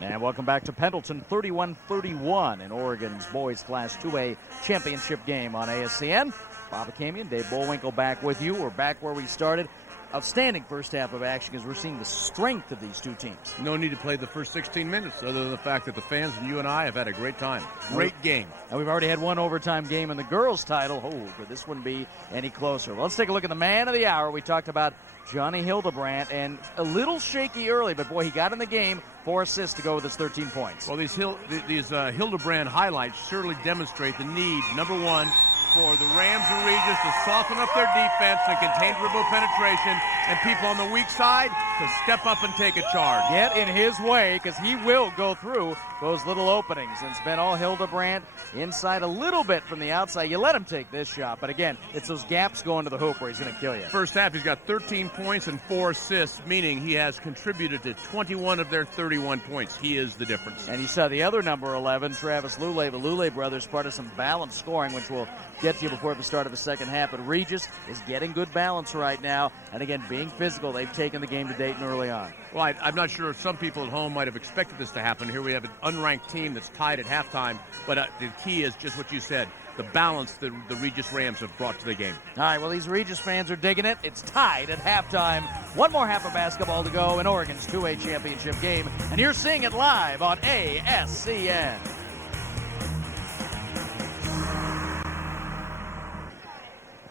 And welcome back to Pendleton, 31-31 in Oregon's boys Class 2A championship game on ASCN. Bob Akamian, Dave Bullwinkle back with you. We're back where we started. Outstanding first half of action as we're seeing the strength of these two teams. No need to play the first 16 minutes other than the fact that the fans and you and I have had a great time. Great game. And we've already had one overtime game in the girls' title. Oh, could this one be any closer? Well, let's take a look at the man of the hour. We talked about Jon Hildebrandt, and a little shaky early, but boy, he got in the game. 4 assists to go with his 13 points. Well, these Hildebrandt highlights surely demonstrate the need, number one, for the Rams and Regis to soften up their defense and contain dribble penetration, and people on the weak side to step up and take a charge. Get in his way, because he will go through those little openings. And it's been all Hildebrandt inside a little bit from the outside. You let him take this shot, but again, it's those gaps going to the hoop where he's going to kill you. First half, he's got 13 points and 4 assists, meaning he has contributed to 21 of their 31 points. He is the difference. And you saw the other number 11, Travis Lulay, the Lulay brothers, part of some balanced scoring, which we'll get to you before the start of the second half. But Regis is getting good balance right now. And again, being physical, they've taken the game to Dayton early on. Well, I'm not sure if some people at home might have expected this to happen. Here we have an unranked team that's tied at halftime. But the key is just what you said, the balance that the Regis Rams have brought to the game. All right, well, these Regis fans are digging it. It's tied at halftime. One more half of basketball to go in Oregon's 2A championship game. And you're seeing it live on ASCN.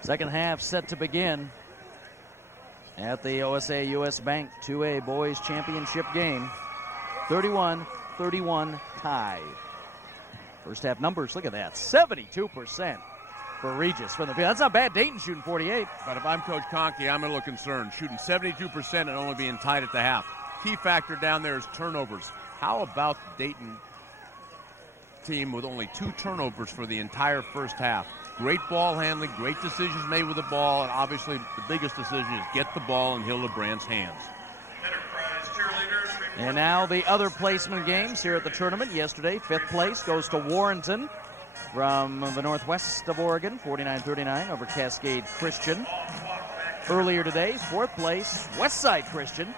Second half set to begin at the OSA US Bank 2A Boys Championship game. 31-31 tie. First half numbers, look at that. 72% for Regis from the field. That's not bad. Dayton shooting 48. But if I'm Coach Koenke, I'm a little concerned. Shooting 72% and only being tied at the half. Key factor down there is turnovers. How about the Dayton team with only 2 turnovers for the entire first half? Great ball handling, great decisions made with the ball, and obviously the biggest decision is get the ball in Hildebrandt's hands. And now the other placement games here at the tournament. Yesterday, 5th place goes to Warrenton from the northwest of Oregon, 49-39 over Cascade Christian. Earlier today, 4th place, Westside Christian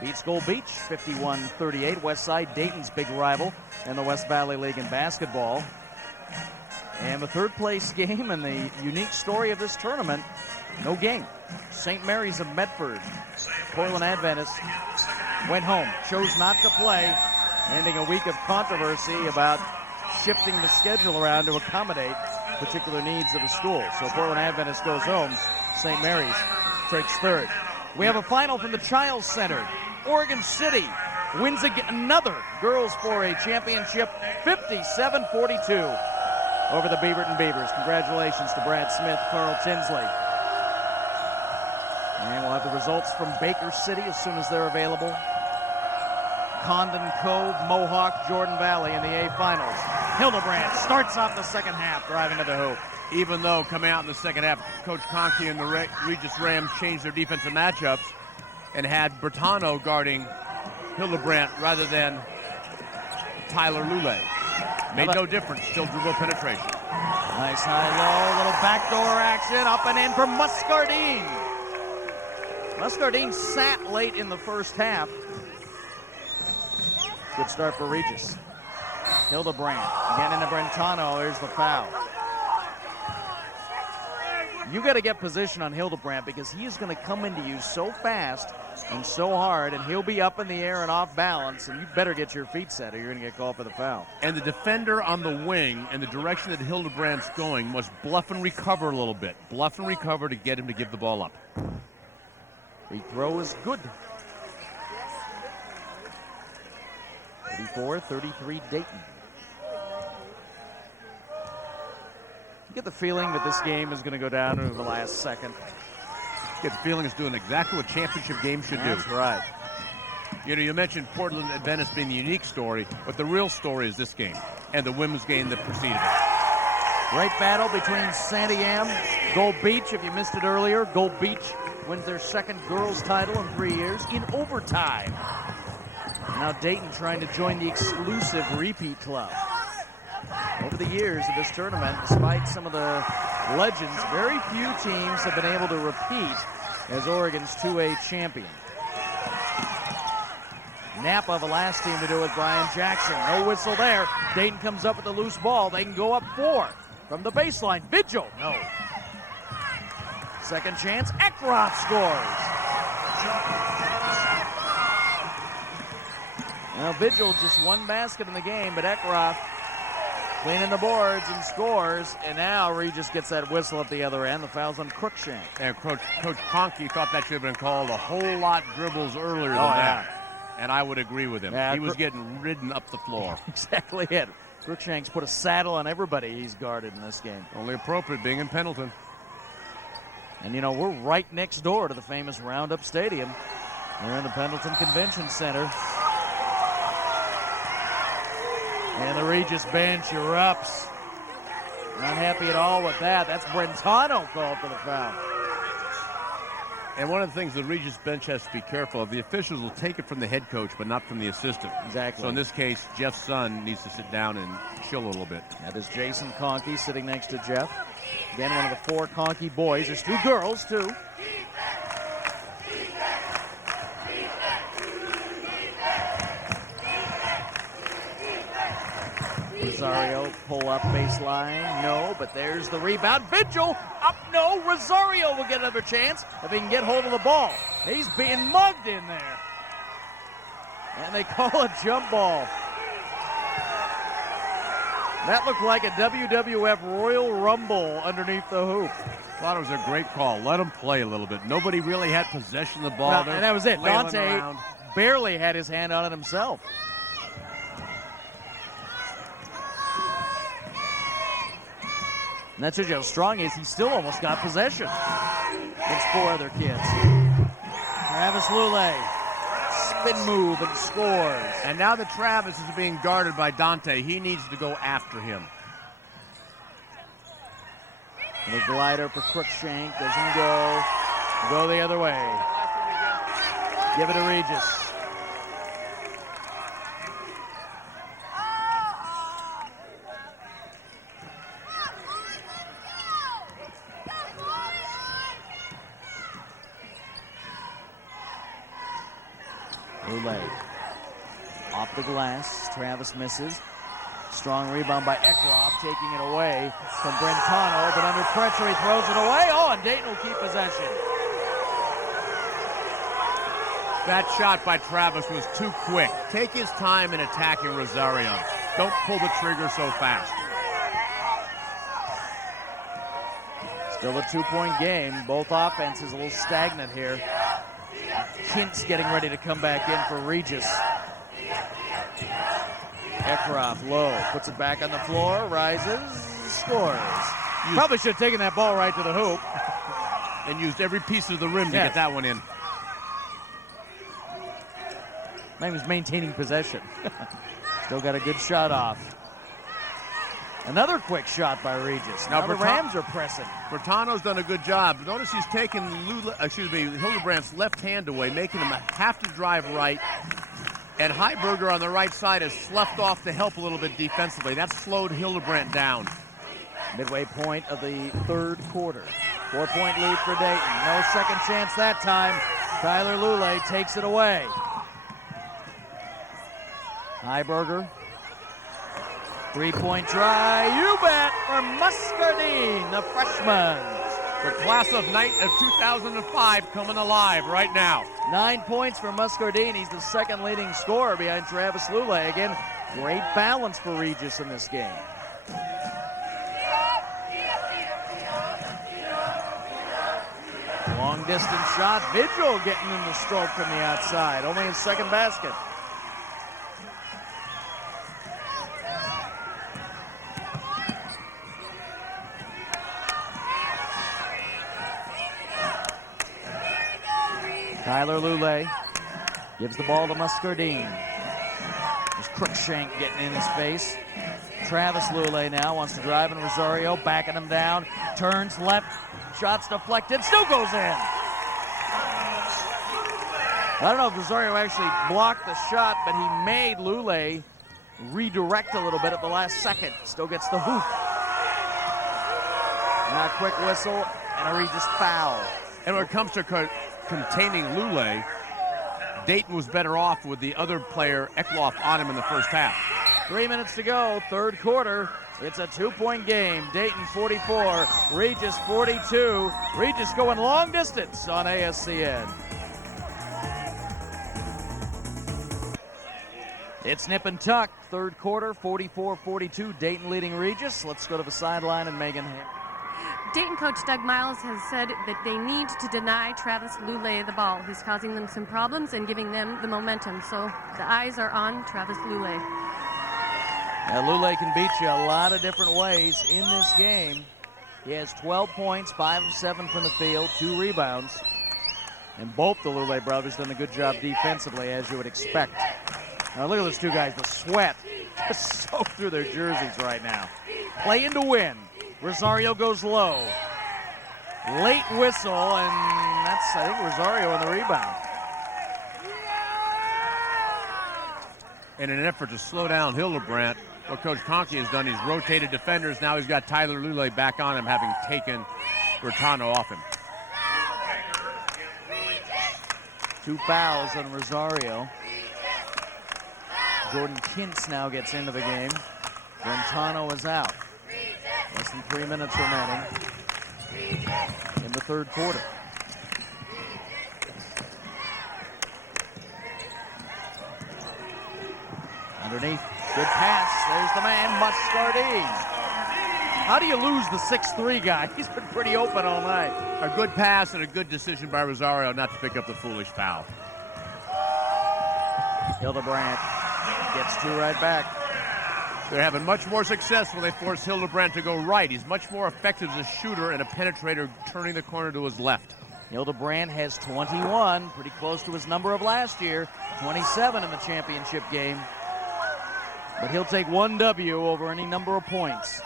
beats Gold Beach, 51-38. Westside, Dayton's big rival in the West Valley League in basketball. And the 3rd place game and the unique story of this tournament, no game. St. Mary's of Medford, Portland Adventist, went home, chose not to play, ending a week of controversy about shifting the schedule around to accommodate particular needs of the school. So Portland Adventist goes home, St. Mary's takes 3rd. We have a final from the Childs Center. Oregon City wins another girls 4A championship, 57-42. Over the Beaverton Beavers. Congratulations to Brad Smith, Carl Tinsley. And we'll have the results from Baker City as soon as they're available. Condon Cove, Mohawk, Jordan Valley in the A finals. Hildebrandt starts off the second half, driving to the hoop. Even though coming out in the second half, Coach Koenke and the Regis Rams changed their defensive matchups and had Bertano guarding Hildebrandt rather than Tyler Lulay. Made no difference, still dribble penetration. Nice high-low, little backdoor action, up and in for Muscardin. Muscardin sat late in the first half. Good start for Regis. Hildebrandt, again into Brentano, there's the foul. You got to get position on Hildebrandt because he is going to come into you so fast and so hard, and he'll be up in the air and off balance, and you better get your feet set or you're going to get called for the foul. And the defender on the wing and the direction that Hildebrandt's going must bluff and recover a little bit. Bluff and recover to get him to give the ball up. Free throw is good. 34-33 Dayton. You get the feeling that this game is going to go down to the last second. Get the feeling it's doing exactly what championship games should do. That's right. You know, you mentioned Portland Adventist being the unique story, but the real story is this game and the women's game that preceded it. Great battle between Santiam, Gold Beach, if you missed it earlier. Gold Beach wins their second girls title in 3 years in overtime. Now Dayton trying to join the exclusive repeat club. Over the years of this tournament, despite some of the legends, very few teams have been able to repeat as Oregon's 2A champion. Napa, the last team to do it, Brian Jackson. No whistle there. Dayton comes up with a loose ball. They can go up 4 from the baseline. Vigil, no. Second chance, Eckroth scores. Now Vigil just one basket in the game, but Eckroth cleaning the boards and scores. And now Regis gets that whistle at the other end. The foul's on Cruickshank. And Coach Koenke thought that should have been called a whole lot dribbles earlier than that. And I would agree with him. Yeah, he was getting ridden up the floor. Exactly it. Cruickshank's put a saddle on everybody he's guarded in this game. Only appropriate being in Pendleton. And, you know, we're right next door to the famous Roundup Stadium. We're in the Pendleton Convention Center. And the Regis bench erupts. Not happy at all with that. That's Brentano called for the foul. And one of the things the Regis bench has to be careful of, the officials will take it from the head coach, but not from the assistant. Exactly. So in this case, Jeff's son needs to sit down and chill a little bit. That is Jason Koenke sitting next to Jeff. Again, one of the 4 Koenke boys. There's 2 girls, too. Rosario pull up baseline, no, but there's the rebound. Vigil up, no. Rosario will get another chance if he can get hold of the ball. He's being mugged in there. And they call a jump ball. That looked like a WWF Royal Rumble underneath the hoop. Thought it was a great call. Let him play a little bit. Nobody really had possession of the ball. And that was it. Dante around. barely had his hand on it himself. And that's just how strong he is. He still almost got possession against 4 other kids. Travis Lulay, spin move and scores. And now that Travis is being guarded by Dante, he needs to go after him. And the glider for Cruickshank doesn't go. Go the other way. Give it to Regis. Lulay off the glass. Travis misses. Strong rebound by Eckroth, taking it away from Brentano, but under pressure he throws it away. Oh, and Dayton will keep possession. That shot by Travis was too quick. Take his time in attacking Rosario. Don't pull the trigger so fast. Still a 2-point game. Both offenses a little stagnant here. Kint's getting ready to come back in for Regis. Eckroth low, puts it back on the floor, rises, scores. Probably should have taken that ball right to the hoop. And used every piece of the rim to get that one in. Man was maintaining possession. Still got a good shot off. Another quick shot by Regis. Now the Rams are pressing. Bertano's done a good job. Notice he's taken Hildebrandt's left hand away, making him have to drive right. And Heiberger on the right side has sloughed off to help a little bit defensively. That slowed Hildebrandt down. Midway point of the 3rd quarter. 4-point lead for Dayton. No second chance that time. Tyler Lulay takes it away. Heiberger. 3-point try, you bet, for Muscardin, the freshman. The class of 2005 coming alive right now. 9 points for Muscardin. He's the 2nd leading scorer behind Travis Lulay. Again, great balance for Regis in this game. Long distance shot. Vigil getting in the stroke from the outside. Only his 2nd basket. Tyler Lulay gives the ball to Muscardin. There's Cruickshank getting in his face. Travis Lulay now wants to drive, and Rosario backing him down. Turns left, shots deflected, still goes in. I don't know if Rosario actually blocked the shot, but he made Lulay redirect a little bit at the last second. Still gets the hoop. Now a quick whistle and a Regis foul. And when it comes to containing Lulay, Dayton was better off with the other player, Eklof, on him in the first half. 3 minutes to go, third quarter. It's a 2-point game. Dayton 44, Regis 42. Regis going long distance on ASCN. It's nip and tuck, third quarter, 44-42. Dayton leading Regis. Let's go to the sideline and Megan. Dayton coach Doug Miles has said that they need to deny Travis Lulay the ball. He's causing them some problems and giving them the momentum. So the eyes are on Travis Lulay. Now, Lulay can beat you a lot of different ways in this game. He has 12 points, 5 of 7 from the field, 2 rebounds. And both the Lulay brothers done a good job defensively, as you would expect. Now look at those two guys, the sweat just soaked through their jerseys right now. Playing to win. Rosario goes low. Late whistle, and that's, I think, Rosario on the rebound. In an effort to slow down Hildebrandt, what Coach Koenke has done, he's rotated defenders. Now he's got Tyler Lulay back on him, having taken Bertano off him. 2 fouls on Rosario. Jordan Kintz now gets into the game. Bertano is out. Less than 3 minutes remaining in the third quarter. Underneath, good pass. There's the man, Muscardin. How do you lose the 6'3" guy? He's been pretty open all night. A good pass and a good decision by Rosario not to pick up the foolish foul. Hildebrandt gets 2 right back. They're having much more success when they force Hildebrandt to go right. He's much more effective as a shooter and a penetrator, turning the corner to his left. Hildebrandt has 21, pretty close to his number of last year, 27 in the championship game. But he'll take 1 W over any number of points.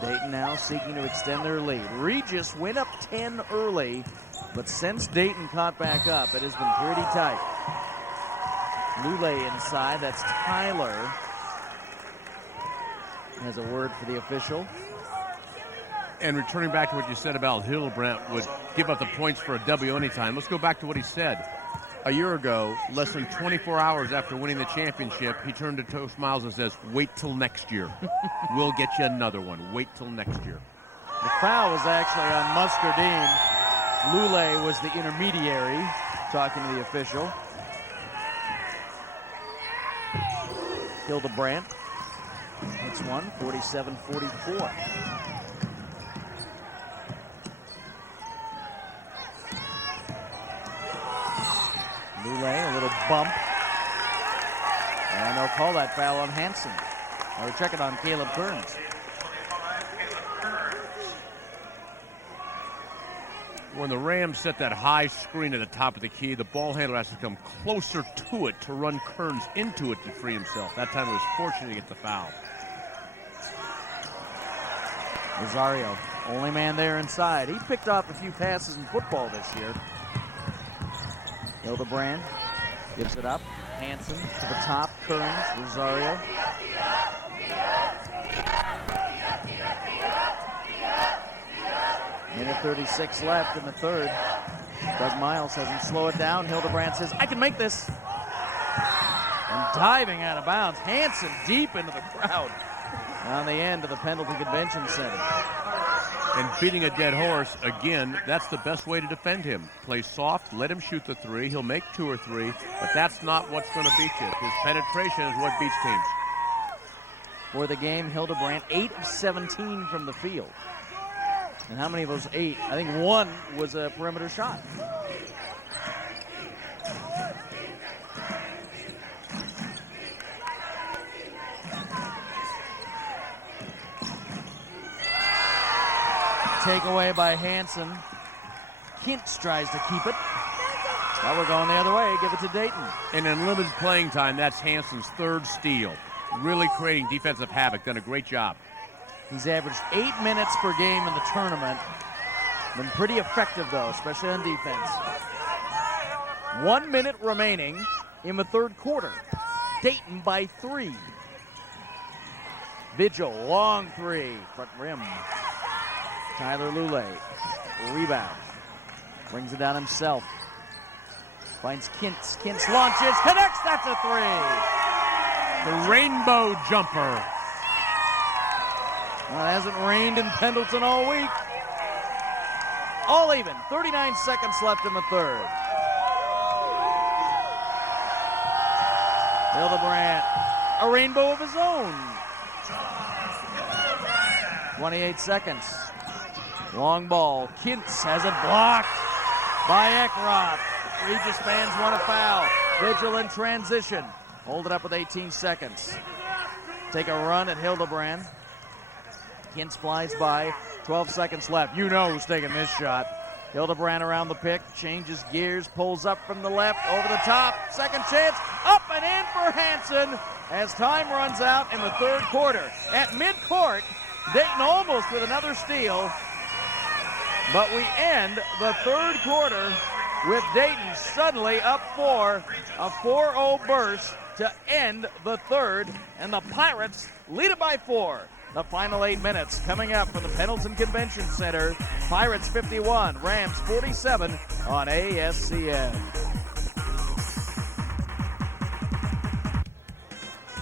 Dayton now seeking to extend their lead. Regis went up 10 early, but since Dayton caught back up, it has been pretty tight. Lulay inside, that's Tyler. Has a word for the official. And returning back to what you said about Hildebrandt would give up the points for a W anytime. Let's go back to what he said. A year ago, less than 24 hours after winning the championship, he turned to Coach Miles and says, wait till next year. We'll get you another one. Wait till next year. The foul was actually on Muscardin. Lulay was the intermediary, talking to the official. Hildebrandt hits one, 47-44. Lulay, a little bump. And they'll call that foul on Hansen. Or check it on Caleb Kearns. When the Rams set that high screen at the top of the key, the ball handler has to come closer to it to run Kearns into it to free himself. That time he was fortunate to get the foul. Rosario, only man there inside. He picked off a few passes in football this year. Hildebrandt gives it up. Hansen to the top. Kearns, Rosario. Minute 36 left in the third. Doug Miles has him slow it down. Hildebrandt says, I can make this. And diving out of bounds. Hansen deep into the crowd on the end of the Pendleton Convention Center. And beating a dead horse, again, that's the best way to defend him. Play soft, let him shoot the 3. He'll make 2 or 3, but that's not what's going to beat you. His penetration is what beats teams. For the game, Hildebrandt, 8 of 17 from the field. And how many of those 8? I think 1 was a perimeter shot. Takeaway by Hansen. Kintz tries to keep it. Now we're going the other way. Give it to Dayton. And in limited playing time, that's Hansen's third steal. Really creating defensive havoc. Done a great job. He's averaged 8 minutes per game in the tournament. Been pretty effective, though, especially on defense. 1 minute remaining in the third quarter. Dayton by 3. Vigil, long 3, front rim. Tyler Lulay, rebound. Brings it down himself. Finds Kintz. Kintz launches, connects, that's a 3. The rainbow jumper. Well, it hasn't rained in Pendleton all week. All even, 39 seconds left in the third. Hildebrandt, a rainbow of his own. 28 seconds. Long ball. Kintz has it blocked by Eckroth. Regis fans want a foul. Vigil in transition. Hold it up with 18 seconds. Take a run at Hildebrandt. Kintz flies by. 12 seconds left. You know who's taking this shot. Hildebrandt around the pick. Changes gears. Pulls up from the left. Over the top. Second chance. Up and in for Hansen as time runs out in the third quarter. At midcourt, Dayton almost with another steal. But we end the third quarter with Dayton suddenly up 4. A 4-0 burst to end the third. And the Pirates lead it by 4. The final 8 minutes coming up from the Pendleton Convention Center. Pirates 51, Rams 47 on ASCN.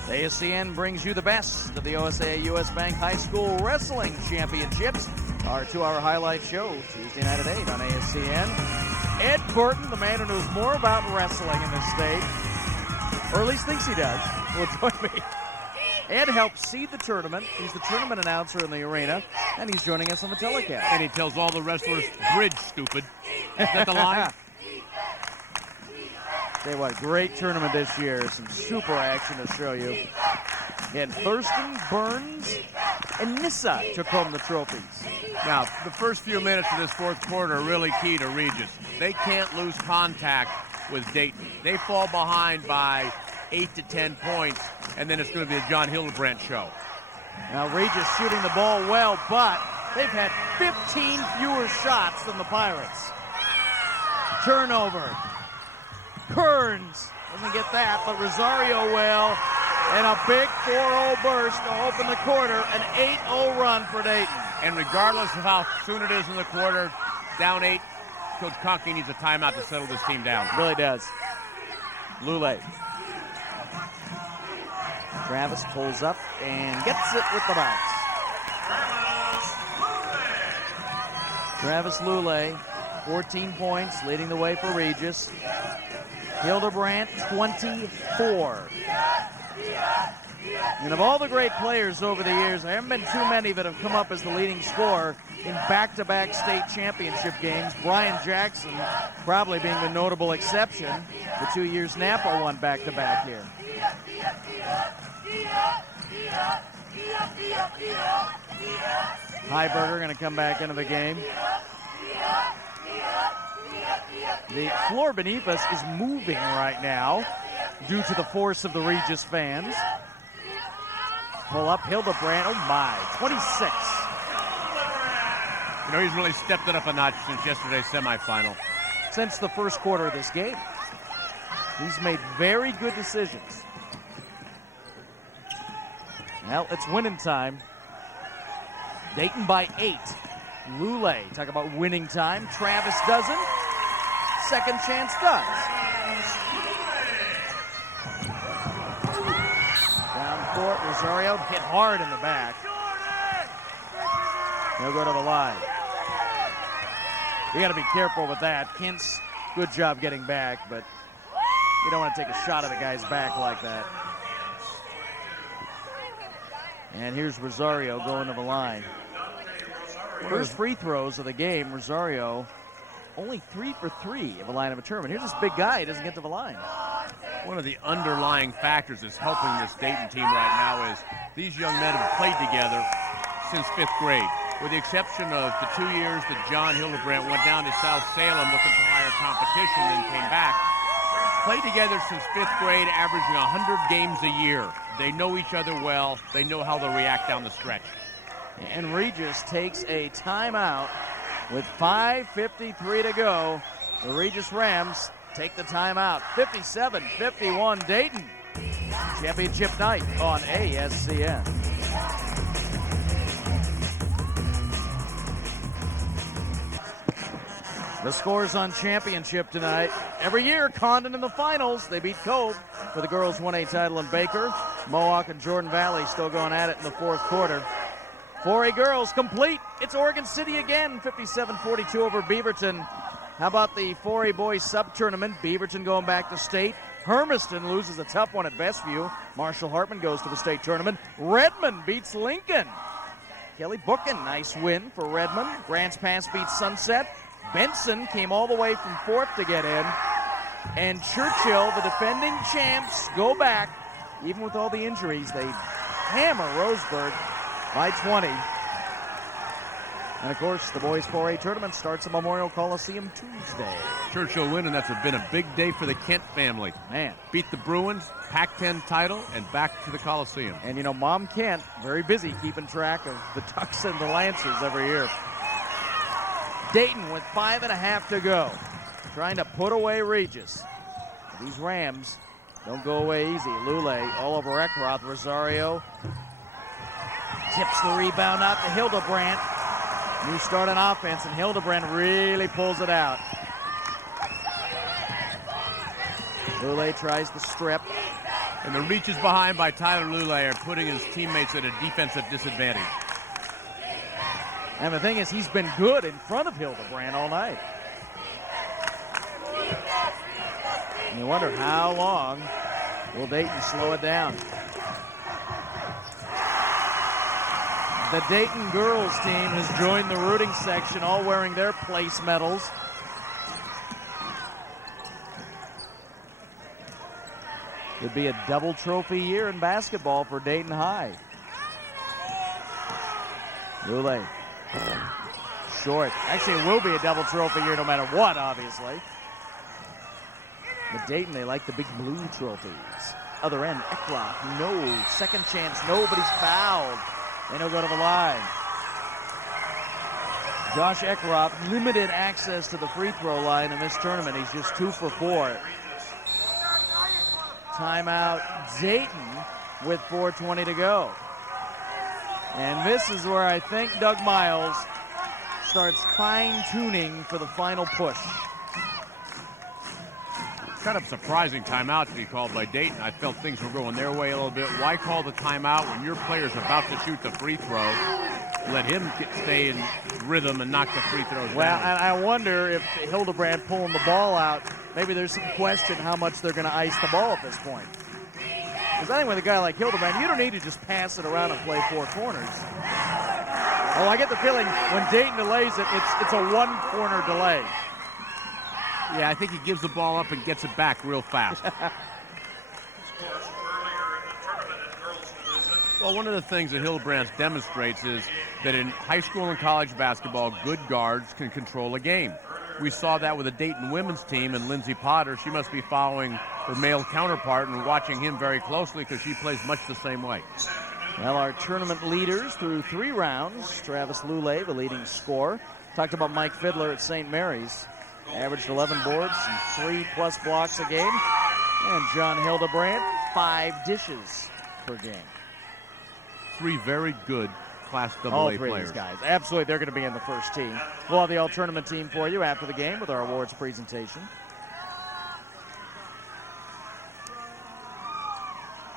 ASCN brings you the best of the OSA US Bank High School Wrestling Championships. Our 2-hour highlight show Tuesday night at 8 on ASCN. Ed Burton, the man who knows more about wrestling in this state, or at least thinks he does, will join me. Ed helped seed the tournament. He's the tournament announcer in the arena, and he's joining us on the telecast. And he tells all the wrestlers, bridge, stupid. Is that the line? Tell you what, great tournament this year. Some super action to show you. And Thurston, Burns, and Nissa took home the trophies. Now, the first few minutes of this fourth quarter are really key to Regis. They can't lose contact with Dayton. They fall behind by 8 to 10 points, and then it's going to be a Jon Hildebrandt show. Now, Regis shooting the ball well, but they've had 15 fewer shots than the Pirates. Turnover. Kearns doesn't get that, but Rosario will. And a big 4-0 burst to open the quarter, an 8-0 run for Dayton. And regardless of how soon it is in the quarter, down 8, Coach Koenke needs a timeout to settle this team down. Really does. Lulay. Travis pulls up and gets it with the bounce. Travis Lulay, 14 points, leading the way for Regis. Hildebrandt, 24. And of all the great players over the years, there haven't been too many that have come up as the leading scorer in back-to-back state championship games. Brian Jackson probably being the notable exception. The 2 years Napa won back-to-back here. Heiberger going to come back into the game. The floor beneath us is moving right now due to the force of the Regis fans. Pull up Hildebrandt, oh my, 26. You know, he's really stepped it up a notch since yesterday's semifinal. Since the first quarter of this game. He's made very good decisions. Well, it's winning time. Dayton by 8. Lulay, talk about winning time. Travis doesn't. Second chance does. Down court, Rosario hit hard in the back. He'll go to the line. You got to be careful with that. Kintz, good job getting back, but you don't want to take a shot at a guy's back like that. And here's Rosario going to the line. First free throws of the game, Rosario only 3 for 3 of a line of a tournament. Here's this big guy, he doesn't get to the line. One of the underlying factors that's helping this Dayton team right now is these young men have played together since 5th grade. with the exception of the 2 years that Jon Hildebrandt went down to South Salem looking for higher competition and came back. Played together since 5th grade, averaging 100 games a year. They know each other well. They know how they'll react down the stretch. And Regis takes a timeout with 5:53 to go. The Regis Rams take the timeout. 57-51 Dayton. Championship night on ASCN. The scores on championship tonight. Every year, Condon in the finals. They beat Cove for the girls' 1A title in Baker. Mohawk and Jordan Valley still going at it in the fourth quarter. 4A girls complete. It's Oregon City again, 57-42 over Beaverton. How about the 4A boys sub-tournament? Beaverton going back to state. Hermiston loses a tough one at Vestview. Marshall Hartman goes to the state tournament. Redmond beats Lincoln. Kelly Bookin, nice win for Redmond. Grants Pass beats Sunset. Benson came all the way from 4th to get in. And Churchill, the defending champs, go back. Even with all the injuries, they hammer Roseburg by 20. And, of course, the boys 4A tournament starts at Memorial Coliseum Tuesday. Churchill win, and that's been a big day for the Kent family. Man. Beat the Bruins, Pac-10 title, and back to the Coliseum. And, you know, Mom Kent, very busy keeping track of the Ducks and the Lancers every year. Dayton with 5.5 to go. Trying to put away Regis. These Rams don't go away easy. Lulay all over Eckroth. Rosario tips the rebound out to Hildebrandt. New start on offense, and Hildebrandt really pulls it out. Lulay tries to strip. And the reaches behind by Tyler Lulay are putting his teammates at a defensive disadvantage. And the thing is, he's been good in front of Hildebrandt all night. And you wonder how long will Dayton slow it down. The Dayton girls team has joined the rooting section, all wearing their place medals. Could be a double trophy year in basketball for Dayton High. Lulay. Short. Actually, it will be a double trophy year no matter what, obviously. But Dayton, they like the big blue trophies. Other end, Eckroth. No. Second chance. Nobody's fouled. Then he'll go to the line. Josh Eckroth, limited access to the free throw line in this tournament. He's just 2 for 4. Timeout Dayton with 4:20 to go. And this is where I think Doug Miles starts fine-tuning for the final push. Kind of surprising timeout to be called by Dayton. I felt things were going their way a little bit. Why call the timeout when your player's about to shoot the free throw? Let him stay in rhythm and knock the free throws down. Well, and I wonder if Hildebrandt pulling the ball out, maybe there's some question how much they're going to ice the ball at this point. Because I think with a guy like Hildebrandt, you don't need to just pass it around and play 4 corners. Oh, I get the feeling when Dayton delays it, it's a 1-corner delay. Yeah, I think he gives the ball up and gets it back real fast. Well, one of the things that Hildebrandt demonstrates is that in high school and college basketball, good guards can control a game. We saw that with the Dayton women's team and Lindsey Potter. She must be following her male counterpart and watching him very closely because she plays much the same way. Well, our tournament leaders through 3 rounds. Travis Lulay, the leading scorer. Talked about Mike Fiddler at St. Mary's. Averaged 11 boards and 3+ blocks a game. And Jon Hildebrandt, 5 dishes per game. 3 very good Class AA All 3 players. Of these guys. Absolutely, they're going to be in the first team. We'll have the all-tournament team for you after the game with our awards presentation.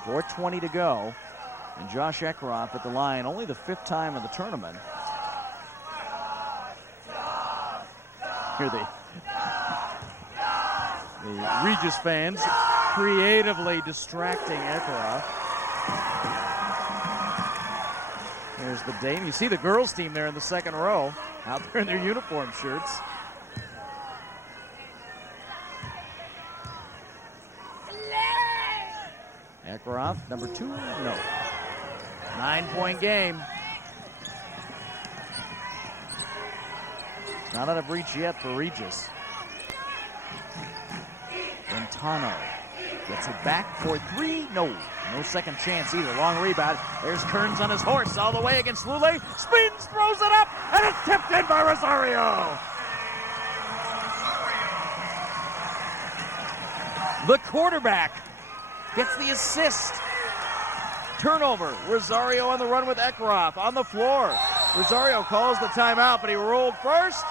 4:20 to go. And Josh Eckroth at the line, only the 5th time in the tournament. Here the Regis fans creatively distracting Eckroth. There's the Dame. You see the girls team there in the second row, out there in their uniform shirts. Eckroth, number 2, no. 9-point game. Not out of reach yet for Regis. Montano gets it back for three. No second chance either. Long rebound. There's Kearns on his horse all the way against Lulay. Spins, throws it up, and it's tipped in by Rosario. The quarterback gets the assist. Turnover. Rosario on the run with Eckroth on the floor. Rosario calls the timeout, but he rolled first.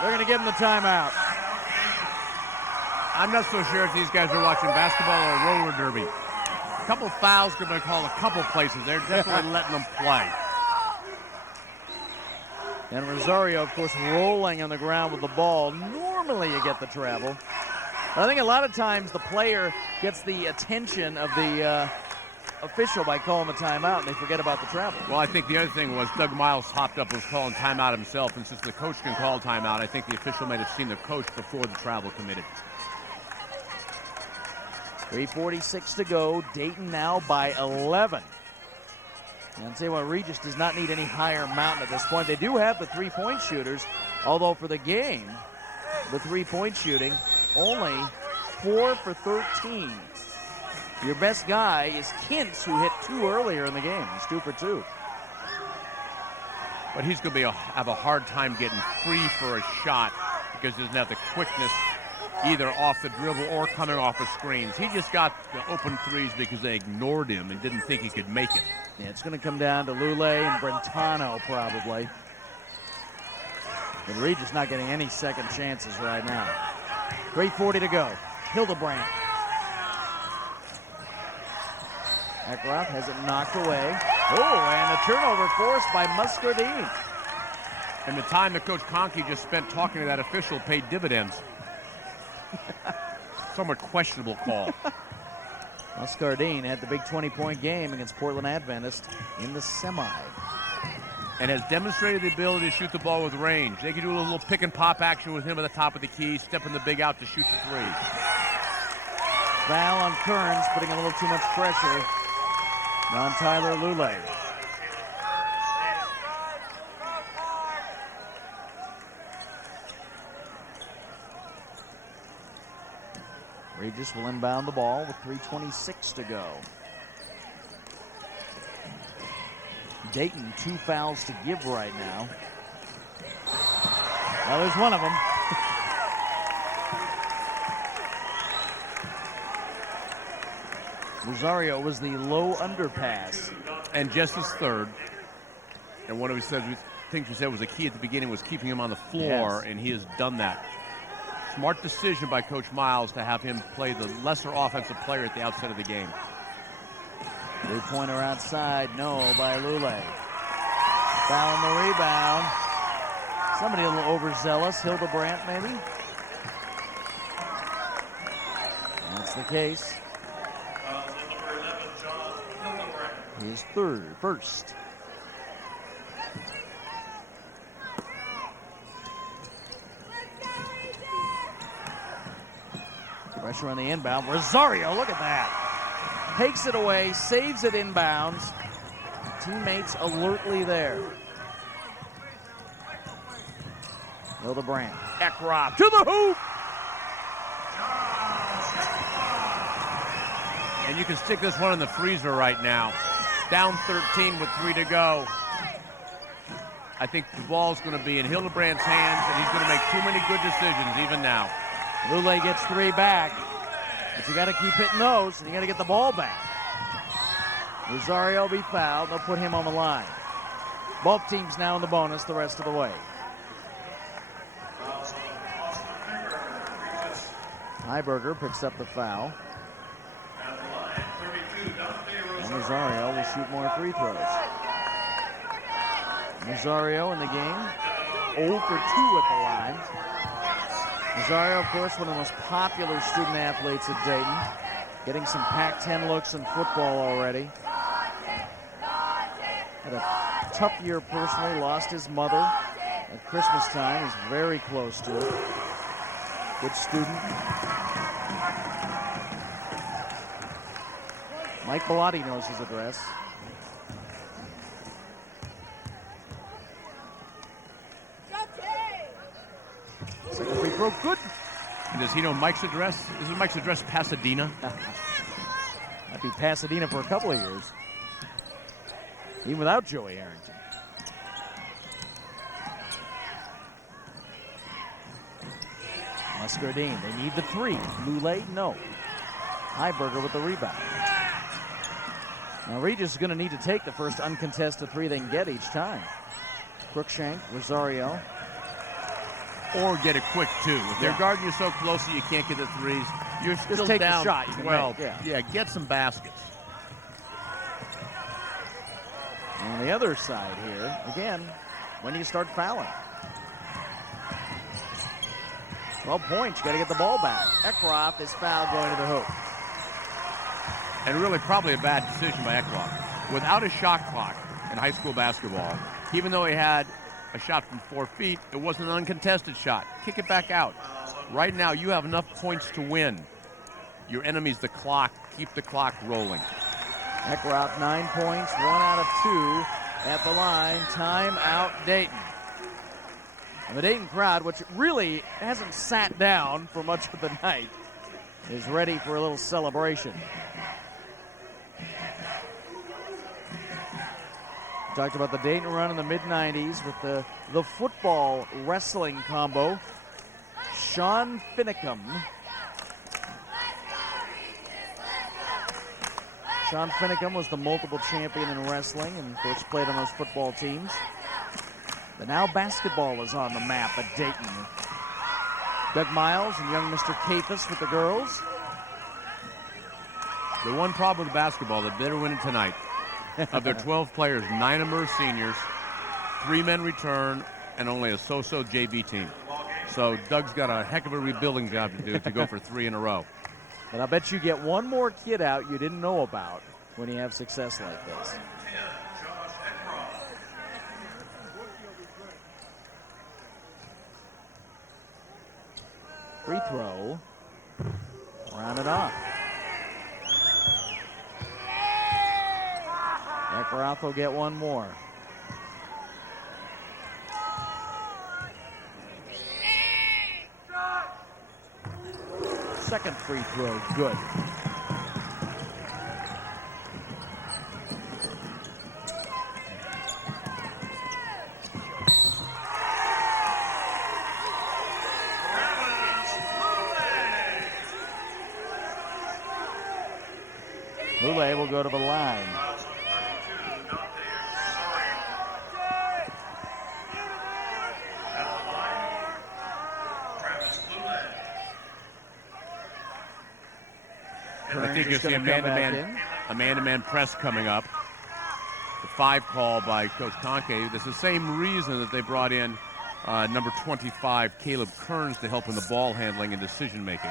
They're going to give him the timeout. I'm not so sure if these guys are watching basketball or roller derby. A couple fouls going to call a couple places. They're definitely letting them play. And Rosario, of course, rolling on the ground with the ball. Normally you get the travel. But I think a lot of times the player gets the attention of the official by calling the timeout, and they forget about the travel. Well, I think the other thing was Doug Miles hopped up and was calling timeout himself, and since the coach can call timeout, I think the official might have seen the coach before the travel committed. 3:46 to go. Dayton now by 11. And I'll tell you what, Regis does not need any higher mountain at this point. They do have the three-point shooters, although for the game, the three-point shooting, only 4 for 13. Your best guy is Kintz, who hit 2 earlier in the game. He's 2 for 2. But he's going to have a hard time getting free for a shot because he doesn't have the quickness either off the dribble or coming off of screens. He just got the open threes because they ignored him and didn't think he could make it. Yeah, it's going to come down to Lulay and Brentano probably. But Regis not getting any second chances right now. 3:40 to go. Hildebrandt. Eckroth has it knocked away. Oh, and a turnover forced by Muscardin. And the time that Coach Koenke just spent talking to that official paid dividends. Somewhat questionable call. Muscardin had the big 20-point game against Portland Adventist in the semi. And has demonstrated the ability to shoot the ball with range. They can do a little pick and pop action with him at the top of the key, stepping the big out to shoot the three. Foul on Kearns, putting a little too much pressure on Tyler Lulay. Regis will inbound the ball with 3:26 to go. Dayton, 2 fouls to give right now. Well, there's one of them. Rosario was the low underpass. And just his third. And one of his things we said was the key at the beginning was keeping him on the floor, yes. And he has done that. Smart decision by Coach Miles to have him play the lesser offensive player at the outset of the game. 3-pointer outside, no, by Lulay. Foul on the rebound. Somebody a little overzealous, Hildebrandt maybe? That's the case. His first. Pressure on the inbound. Rosario, look at that. Takes it away, saves it inbounds. Teammates alertly there. Hildebrandt. Eckroth to the hoop. And you can stick this one in the freezer right now. Down 13 with 3 to go. I think the ball's going to be in Hildebrandt's hands, and he's going to make too many good decisions even now. Lulay gets 3 back, but you got to keep hitting those, and you got to get the ball back. Rosario will be fouled. They'll put him on the line. Both teams now in the bonus the rest of the way. Heiberger picks up the foul. And Rosario will shoot more free throws. Rosario in the game, 0 for 2 at the line. Rosario, of course, one of the most popular student athletes at Dayton, getting some Pac-10 looks in football already. Had a tough year personally, lost his mother at Christmas time. He's very close to it. Good student. Mike Bellotti knows his address. Second free throw, good. And does he know Mike's address? Isn't Mike's address Pasadena? Might be Pasadena for a couple of years. Even without Joey Harrington. Muscardin, they need the three. Lulay, no. Heiberger with the rebound. Now Regis is going to need to take the first uncontested three they can get each time. Cruickshank, Rosario. Or get a quick two. If they're guarding you so close that you can't get the threes, you're still just take down the shot. You can 12. make, yeah, get some baskets. On the other side here, again, when do you start fouling? 12 points, you got to get the ball back. Ekroth is fouled going to the hoop. And really probably a bad decision by Ekroth. Without a shot clock in high school basketball, even though he had a shot from 4 feet, it wasn't an uncontested shot. Kick it back out. Right now, you have enough points to win. Your enemy's the clock. Keep the clock rolling. Ekroth, 9 points, 1 out of 2 at the line. Time out, Dayton. And the Dayton crowd, which really hasn't sat down for much of the night, is ready for a little celebration. We talked about the Dayton run in the mid-90s with the football wrestling combo. Sean Finicum. Sean Finicum was the multiple champion in wrestling and, of course, played on those football teams. But now basketball is on the map at Dayton. Doug Miles and young Mr. Cafus with the girls. The one problem with basketball, that they're winning tonight. Of their 12 players, 9 of them are seniors, 3 men return, and only a so-so JV team. So Doug's got a heck of a rebuilding job to do to go for 3 in a row. And I bet you get one more kid out you didn't know about when you have success like this. Free throw. Rounded off. Ekroth will get one more. Second free throw, good. Lulay will go to the line. I think you'll see a man-to-man press coming up. The 5 call by Coach Koenke. That's the same reason that they brought in number 25, Caleb Kearns, to help in the ball handling and decision-making.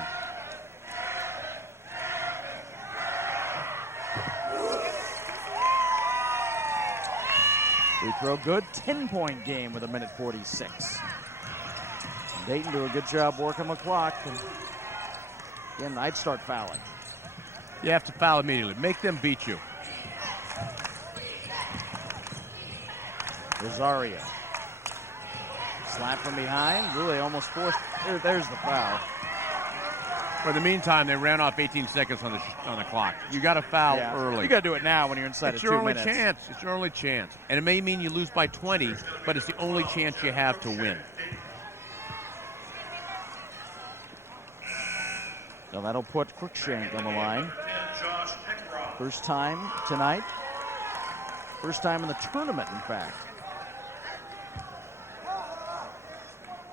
Free throw good. 10-point game with 1:46. Dayton do a good job working the clock. And again, I'd start fouling. You have to foul immediately. Make them beat you. Rosario. Slap from behind. Lulay almost forced. There's the foul. For the meantime, they ran off 18 seconds on the clock. You got to foul early. You got to do it now when you're inside of 2 minutes. It's your only chance. It's your only chance. And it may mean you lose by 20, but it's the only chance you have to win. Now that'll put Cruickshank on the line. First time tonight. First time in the tournament, in fact.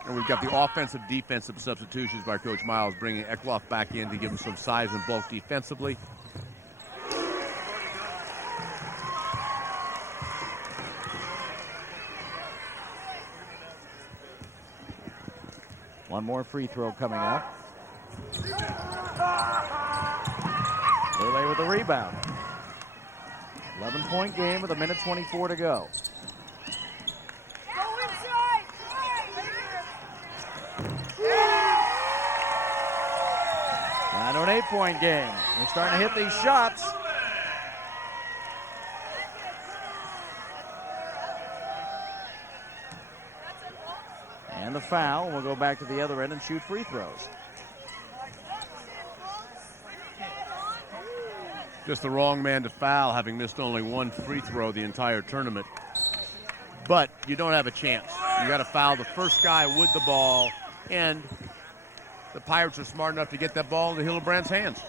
And we've got the offensive, defensive substitutions by Coach Miles, bringing Ekloff back in to give him some size and bulk defensively. One more free throw coming up. Lulay with the rebound. 11-point game with 1:24 to go. Down to an 8-point game. We're starting to hit these shots. And the foul. We'll go back to the other end and shoot free throws. Just the wrong man to foul, having missed only one free throw the entire tournament. But you don't have a chance. You got to foul the first guy with the ball, and the Pirates are smart enough to get that ball into Hildebrandt's hands.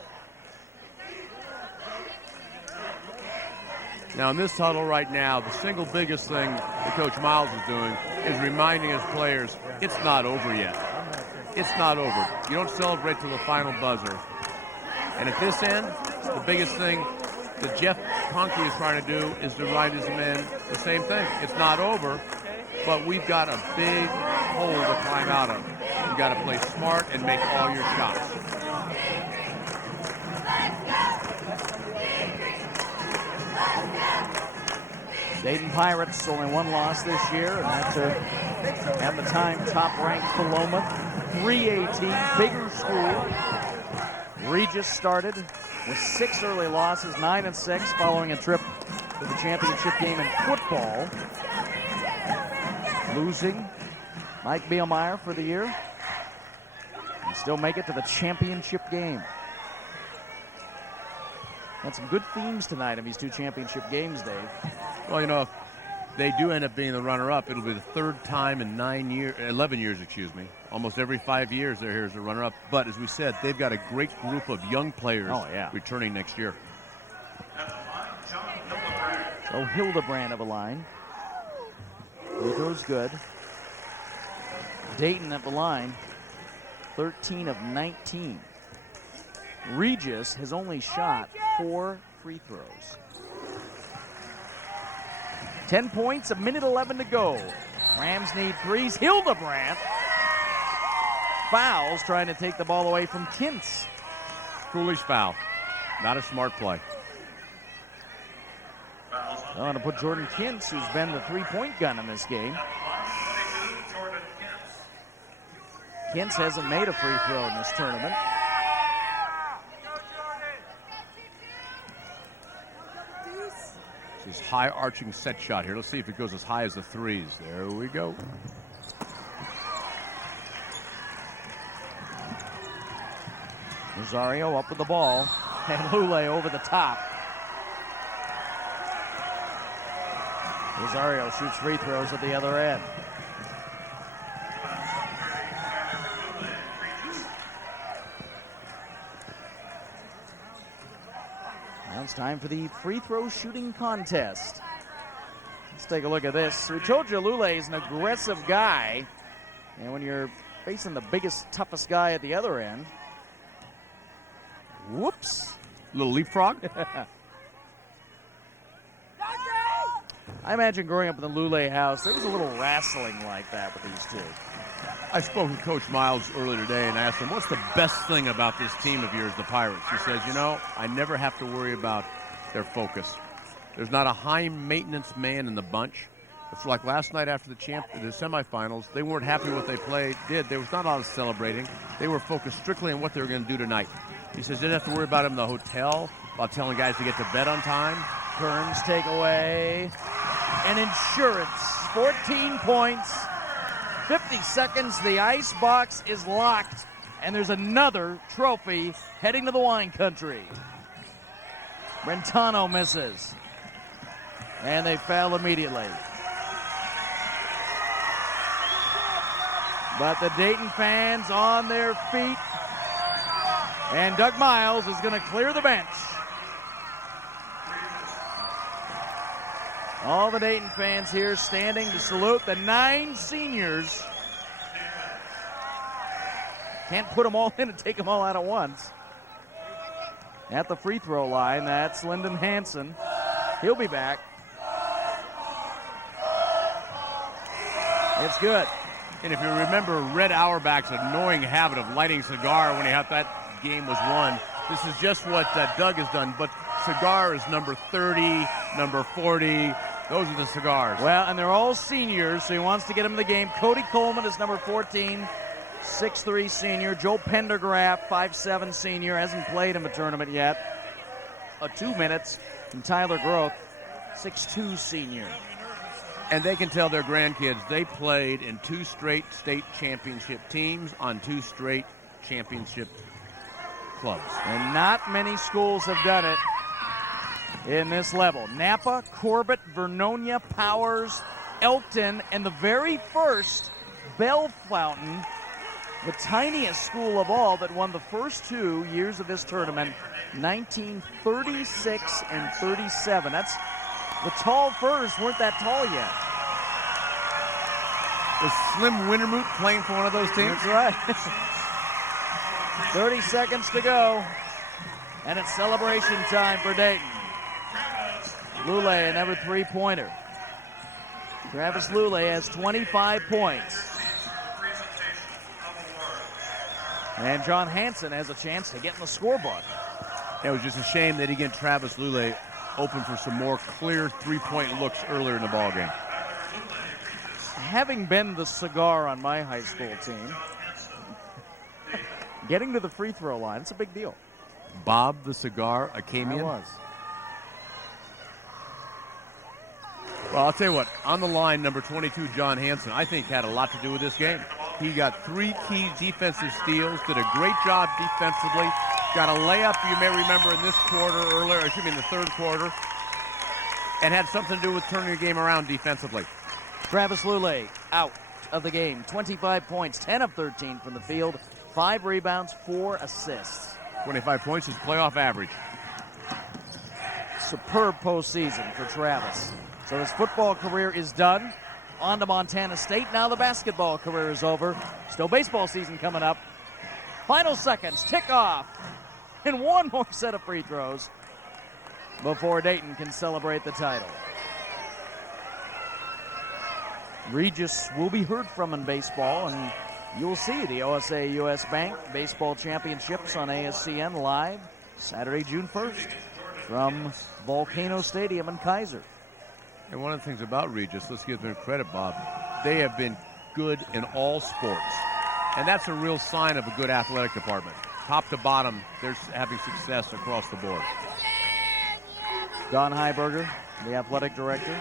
Now, in this huddle right now, the single biggest thing that Coach Miles is doing is reminding his players, it's not over yet. It's not over. You don't celebrate till the final buzzer. And at this end, the biggest thing that Jeff Koenke is trying to do is to remind his men the same thing. It's not over, but we've got a big hole to climb out of. You've got to play smart and make all your shots. Dayton Pirates only one loss this year, and that's at the time top-ranked Paloma. 3A bigger school. Regis started with 6 early losses, 9-6, following a trip to the championship game in football. Losing Mike Bielmeyer for the year. And still make it to the championship game. Had some good themes tonight in these 2 championship games, Dave. Well, you know, if they do end up being the runner-up, it'll be the 3rd time in 11 years, Almost every 5 years they're here as a runner-up. But as we said, they've got a great group of young players returning next year. So Hildebrandt of a line. Free throw's good. Dayton at the line, 13 of 19. Regis has only shot 4 free throws. 10 points, 1:11 to go. Rams need 3s. Hildebrandt fouls, trying to take the ball away from Kintz. Foolish foul. Not a smart play. I'm going to put Jordan Kintz, who's been the 3-point gun in this game. Kintz hasn't made a free throw in this tournament. This high arching set shot here. Let's see if it goes as high as the 3s. There we go. Rosario up with the ball, and Lulay over the top. Rosario shoots free throws at the other end. Now it's time for the free throw shooting contest. Let's take a look at this. We told you Lulay is an aggressive guy, and when you're facing the biggest, toughest guy at the other end, whoops. Little leapfrog. I imagine growing up in the Lulay house, there was a little wrestling like that with these 2. I spoke with Coach Miles earlier today and asked him, what's the best thing about this team of yours, the Pirates? He says, you know, I never have to worry about their focus. There's not a high-maintenance man in the bunch. It's like last night after the semifinals, they weren't happy with what they did. There was not a lot of celebrating. They were focused strictly on what they were going to do tonight. He says they didn't have to worry about him in the hotel, about telling guys to get to bed on time. Kearns takeaway. And insurance. 14 points. 50 seconds. The ice box is locked. And there's another trophy heading to the wine country. Brentano misses. And they foul immediately. But the Dayton fans on their feet. And Doug Miles is going to clear the bench. All the Dayton fans here standing to salute the 9 seniors. Can't put them all in and take them all out at once. At the free throw line, that's Lyndon Hansen. He'll be back. It's good. And if you remember Red Auerbach's annoying habit of lighting cigar when that game was won, this is just what Doug has done. But cigar is number 30, number 40. Those are the cigars. Well, and they're all seniors, so he wants to get them in the game. Cody Coleman is number 14, 6'3" senior. Joe Pendergraft, 5'7" senior, hasn't played in the tournament yet. 2 minutes. And Tyler Groth, 6'2" senior. And they can tell their grandkids they played in 2 straight state championship teams on 2 straight championship clubs. And not many schools have done it in this level. Napa, Corbett, Vernonia, Powers, Elkton, and the very first Bell Fountain, the tiniest school of all that won the first 2 years of this tournament, 1936 and 37. That's the tall Firs weren't that tall yet. Was Slim Wintermoot playing for one of those teams? That's right. 30 seconds to go, and it's celebration time for Dayton. Lulay, another 3-pointer. Travis Lulay has 25 points. And John Hansen has a chance to get in the scorebook. It was just a shame that he get Travis Lulay open for some more clear 3-point looks earlier in the ballgame. Having been the cigar on my high school team, getting to the free throw line, it's a big deal. Bob the Cigar Acamian? I was. Well, I'll tell you what, on the line, number 22, John Hansen, I think had a lot to do with this game. He got 3 key defensive steals, did a great job defensively, got a layup, you may remember, in this quarter earlier, in the third quarter, and had something to do with turning the game around defensively. Travis Lulay out of the game. 25 points, 10 of 13 from the field, 5 rebounds, 4 assists. 25 points is playoff average. Superb postseason for Travis. So his football career is done. On to Montana State. Now the basketball career is over. Still baseball season coming up. Final seconds, tick off. And one more set of free throws before Dayton can celebrate the title. Regis will be heard from in baseball, and you'll see the OSA US Bank Baseball Championships on ASCN live Saturday, June 1st from Volcano Stadium in Kaiser. And one of the things about Regis, let's give them credit, Bob, they have been good in all sports. And that's a real sign of a good athletic department. Top to bottom, they're having success across the board. Don Heiberger, the athletic director.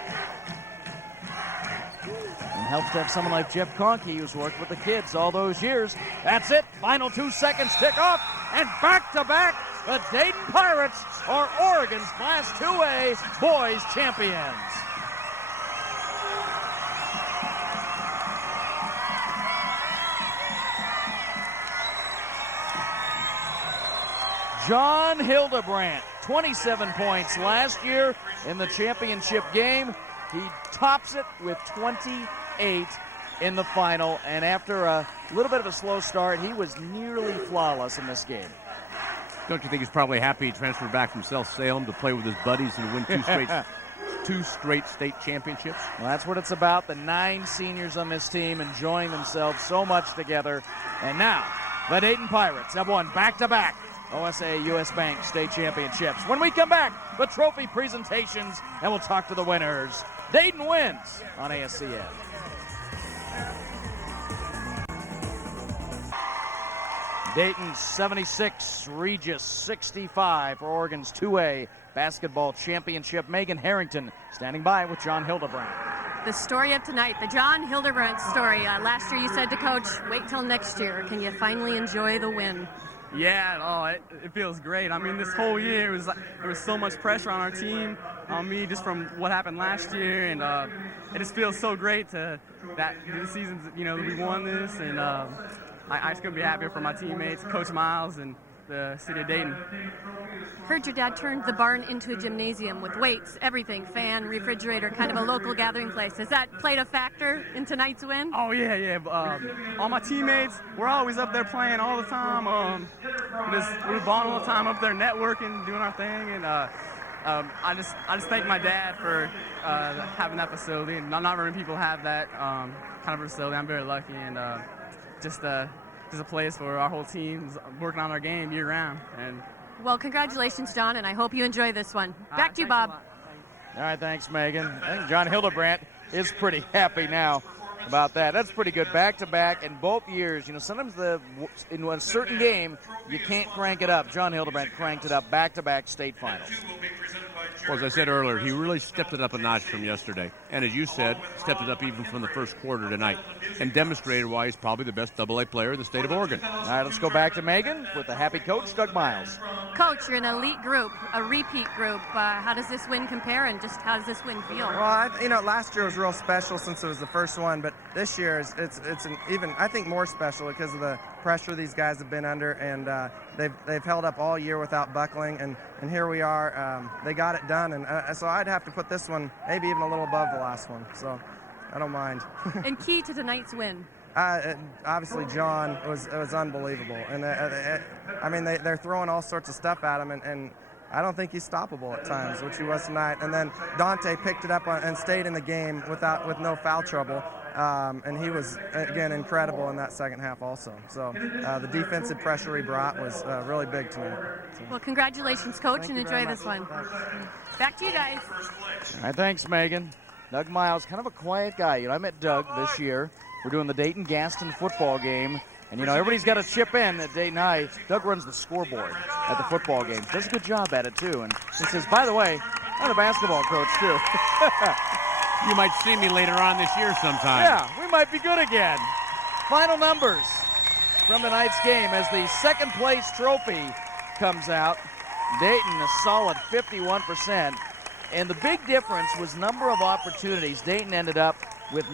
And helps to have someone like Jeff Koenke, who's worked with the kids all those years. That's it. Final 2 seconds, tick off. And back-to-back, the Dayton Pirates are Oregon's Class 2A boys champions. Jon Hildebrandt, 27 points last year in the championship game. He tops it with 28 in the final, and after a little bit of a slow start, he was nearly flawless in this game. Don't you think he's probably happy he transferred back from South Salem to play with his buddies and win 2 straight state championships? Well, that's what it's about. The 9 seniors on this team enjoying themselves so much together. And now, the Dayton Pirates have won back-to-back OSA US Bank State Championships. When we come back, the trophy presentations, and we'll talk to the winners. Dayton wins on ASCN. Dayton 76, Regis 65 for Oregon's 2A basketball championship. Megan Harrington standing by with Jon Hildebrandt. The story of tonight, the Jon Hildebrandt story. Last year you said to Coach, wait till next year. Can you finally enjoy the win? Yeah, it feels great. I mean, this whole year, there was so much pressure on our team, on me, just from what happened last year, and it just feels so great that this season, we won this, and I just couldn't be happier for my teammates, Coach Miles, and the city of Dayton. Heard your dad turned the barn into a gymnasium with weights, everything, fan, refrigerator, kind of a local gathering place. Has that played a factor in tonight's win? Oh, yeah. All my teammates, we're always up there playing all the time. We're balling all the time up there networking, doing our thing, and I just thank my dad for having that facility. And not very many people have that kind of facility. I'm very lucky, and just a place for our whole team working on our game year round. And well, congratulations, Jon, and I hope you enjoy this one. Back to you, Bob. All right, thanks, Megan. I think Jon Hildebrandt is pretty happy now about that. That's pretty good. Back-to-back in both years. Sometimes in a certain game, you can't crank it up. Jon Hildebrandt cranked it up back-to-back state finals. Well, as I said earlier, he really stepped it up a notch from yesterday. And as you said, stepped it up even from the first quarter tonight and demonstrated why he's probably the best AA player in the state of Oregon. All right, let's go back to Megan with the happy coach, Doug Miles. Coach, you're an elite group, a repeat group. How does this win compare, and just how does this win feel? Well, last year was real special since it was the first one, but this year it's an even, I think, more special because of the pressure these guys have been under, and they've held up all year without buckling, and here we are. They got it done, and so I'd have to put this one maybe even a little above the last one, so I don't mind. And key to tonight's win? Obviously, Jon, it was unbelievable, and they're throwing all sorts of stuff at him, and I don't think he's stoppable at times, which he was tonight. And then Dante picked it up and stayed in the game with no foul trouble. And he was, again, incredible in that second half also. So the defensive pressure he brought was really big tonight. So. Well, congratulations, Coach, and enjoy this one. Back to you guys. All right, thanks, Megan. Doug Miles, kind of a quiet guy. I met Doug this year. We're doing the Dayton-Gaston football game. And, everybody's got to chip in at Dayton High. Doug runs the scoreboard at the football game. Does a good job at it, too. And he says, by the way, I'm a basketball coach, too. You might see me later on this year sometime. Yeah, we might be good again. Final numbers from tonight's game as the second place trophy comes out. Dayton, a solid 51%. And the big difference was number of opportunities. Dayton ended up with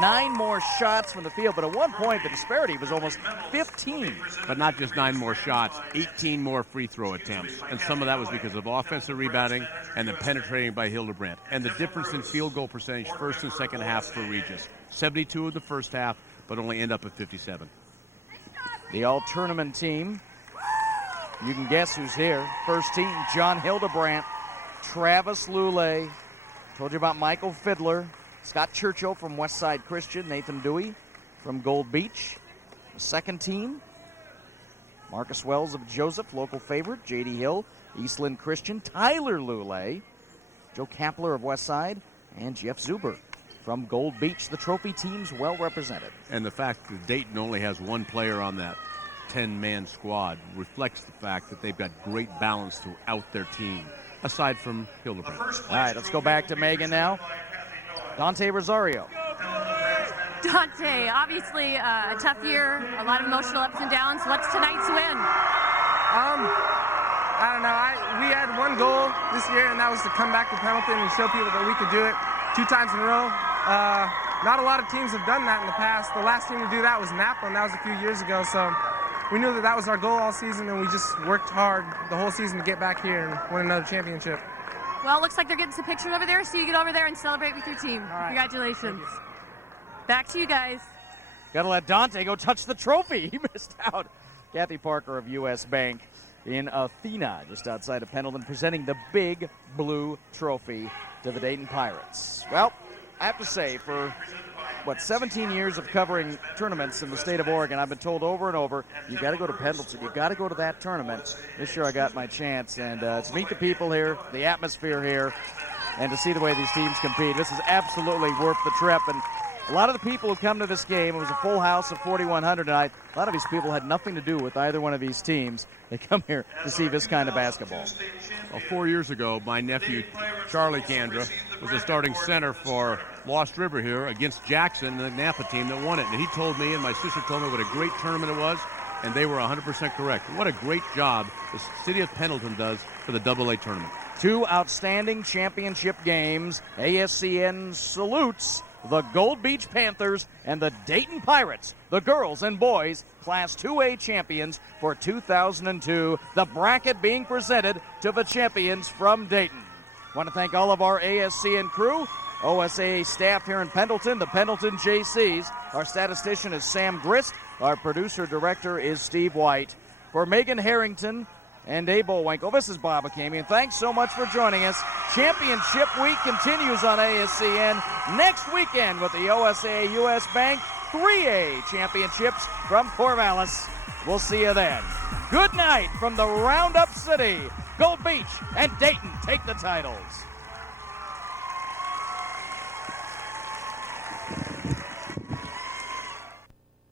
9 more shots from the field, but at one point the disparity was almost 15. But not just 9 more shots, 18 more free throw attempts. And some of that was because of offensive rebounding and the penetrating by Hildebrandt. And the difference in field goal percentage first and second half for Regis. 72 of the first half, but only end up at 57. The all-tournament team, you can guess who's here. First team, Jon Hildebrandt, Travis Lulay. Told you about Michael Fiddler. Scott Churchill from Westside Christian, Nathan Dewey from Gold Beach. The second team, Marcus Wells of Joseph, local favorite, J.D. Hill, Eastland Christian, Tyler Lulay, Joe Kapler of Westside, and Jeff Zuber from Gold Beach. The trophy team's well represented. And the fact that Dayton only has one player on that 10-man squad reflects the fact that they've got great balance throughout their team, aside from Hildebrandt. All right, let's go back to Megan now. Dante Rosario. Dante, obviously a tough year, a lot of emotional ups and downs. What's tonight's win? I don't know. We had one goal this year, and that was to come back to Pendleton and show people that we could do it 2 times in a row. Not a lot of teams have done that in the past. The last team to do that was Napa, and that was a few years ago. So we knew that was our goal all season, and we just worked hard the whole season to get back here and win another championship. Well, it looks like they're getting some pictures over there, so you get over there and celebrate with your team. Right. Congratulations. Back to you guys. Got to let Dante go touch the trophy. He missed out. Kathy Parker of U.S. Bank in Athena, just outside of Pendleton, presenting the big blue trophy to the Dayton Pirates. Well, I have to say, for 17 years of covering tournaments in the state of Oregon, I've been told over and over, you got to go to Pendleton, you got to go to that tournament. This year I got my chance, and to meet the people here, the atmosphere here, and to see the way these teams compete, this is absolutely worth the trip. And a lot of the people who come to this game, it was a full house of 4,100 tonight. A lot of these people had nothing to do with either one of these teams. They come here to see this kind of basketball. Well, 4 years ago, my nephew, Charlie Kandra, was the starting center for Lost River here against Jackson, the Napa team that won it. And he told me, and my sister told me, what a great tournament it was, and they were 100% correct. What a great job the city of Pendleton does for the AA tournament. 2 outstanding championship games. ASCN salutes the Gold Beach Panthers and the Dayton Pirates, the girls and boys Class 2A champions for 2002. The bracket being presented to the champions from Dayton. Want to thank all of our ASCN crew, OSAA staff here in Pendleton, the Pendleton JCs. Our statistician is Sam Grist. Our producer-director is Steve White. For Megan Harrington and Dave Bullwinkle, this is Bob Akemi, and thanks so much for joining us. Championship Week continues on ASCN next weekend with the OSAA U.S. Bank 3A Championships from Corvallis. We'll see you then. Good night from the Roundup City. Gold Beach and Dayton take the titles.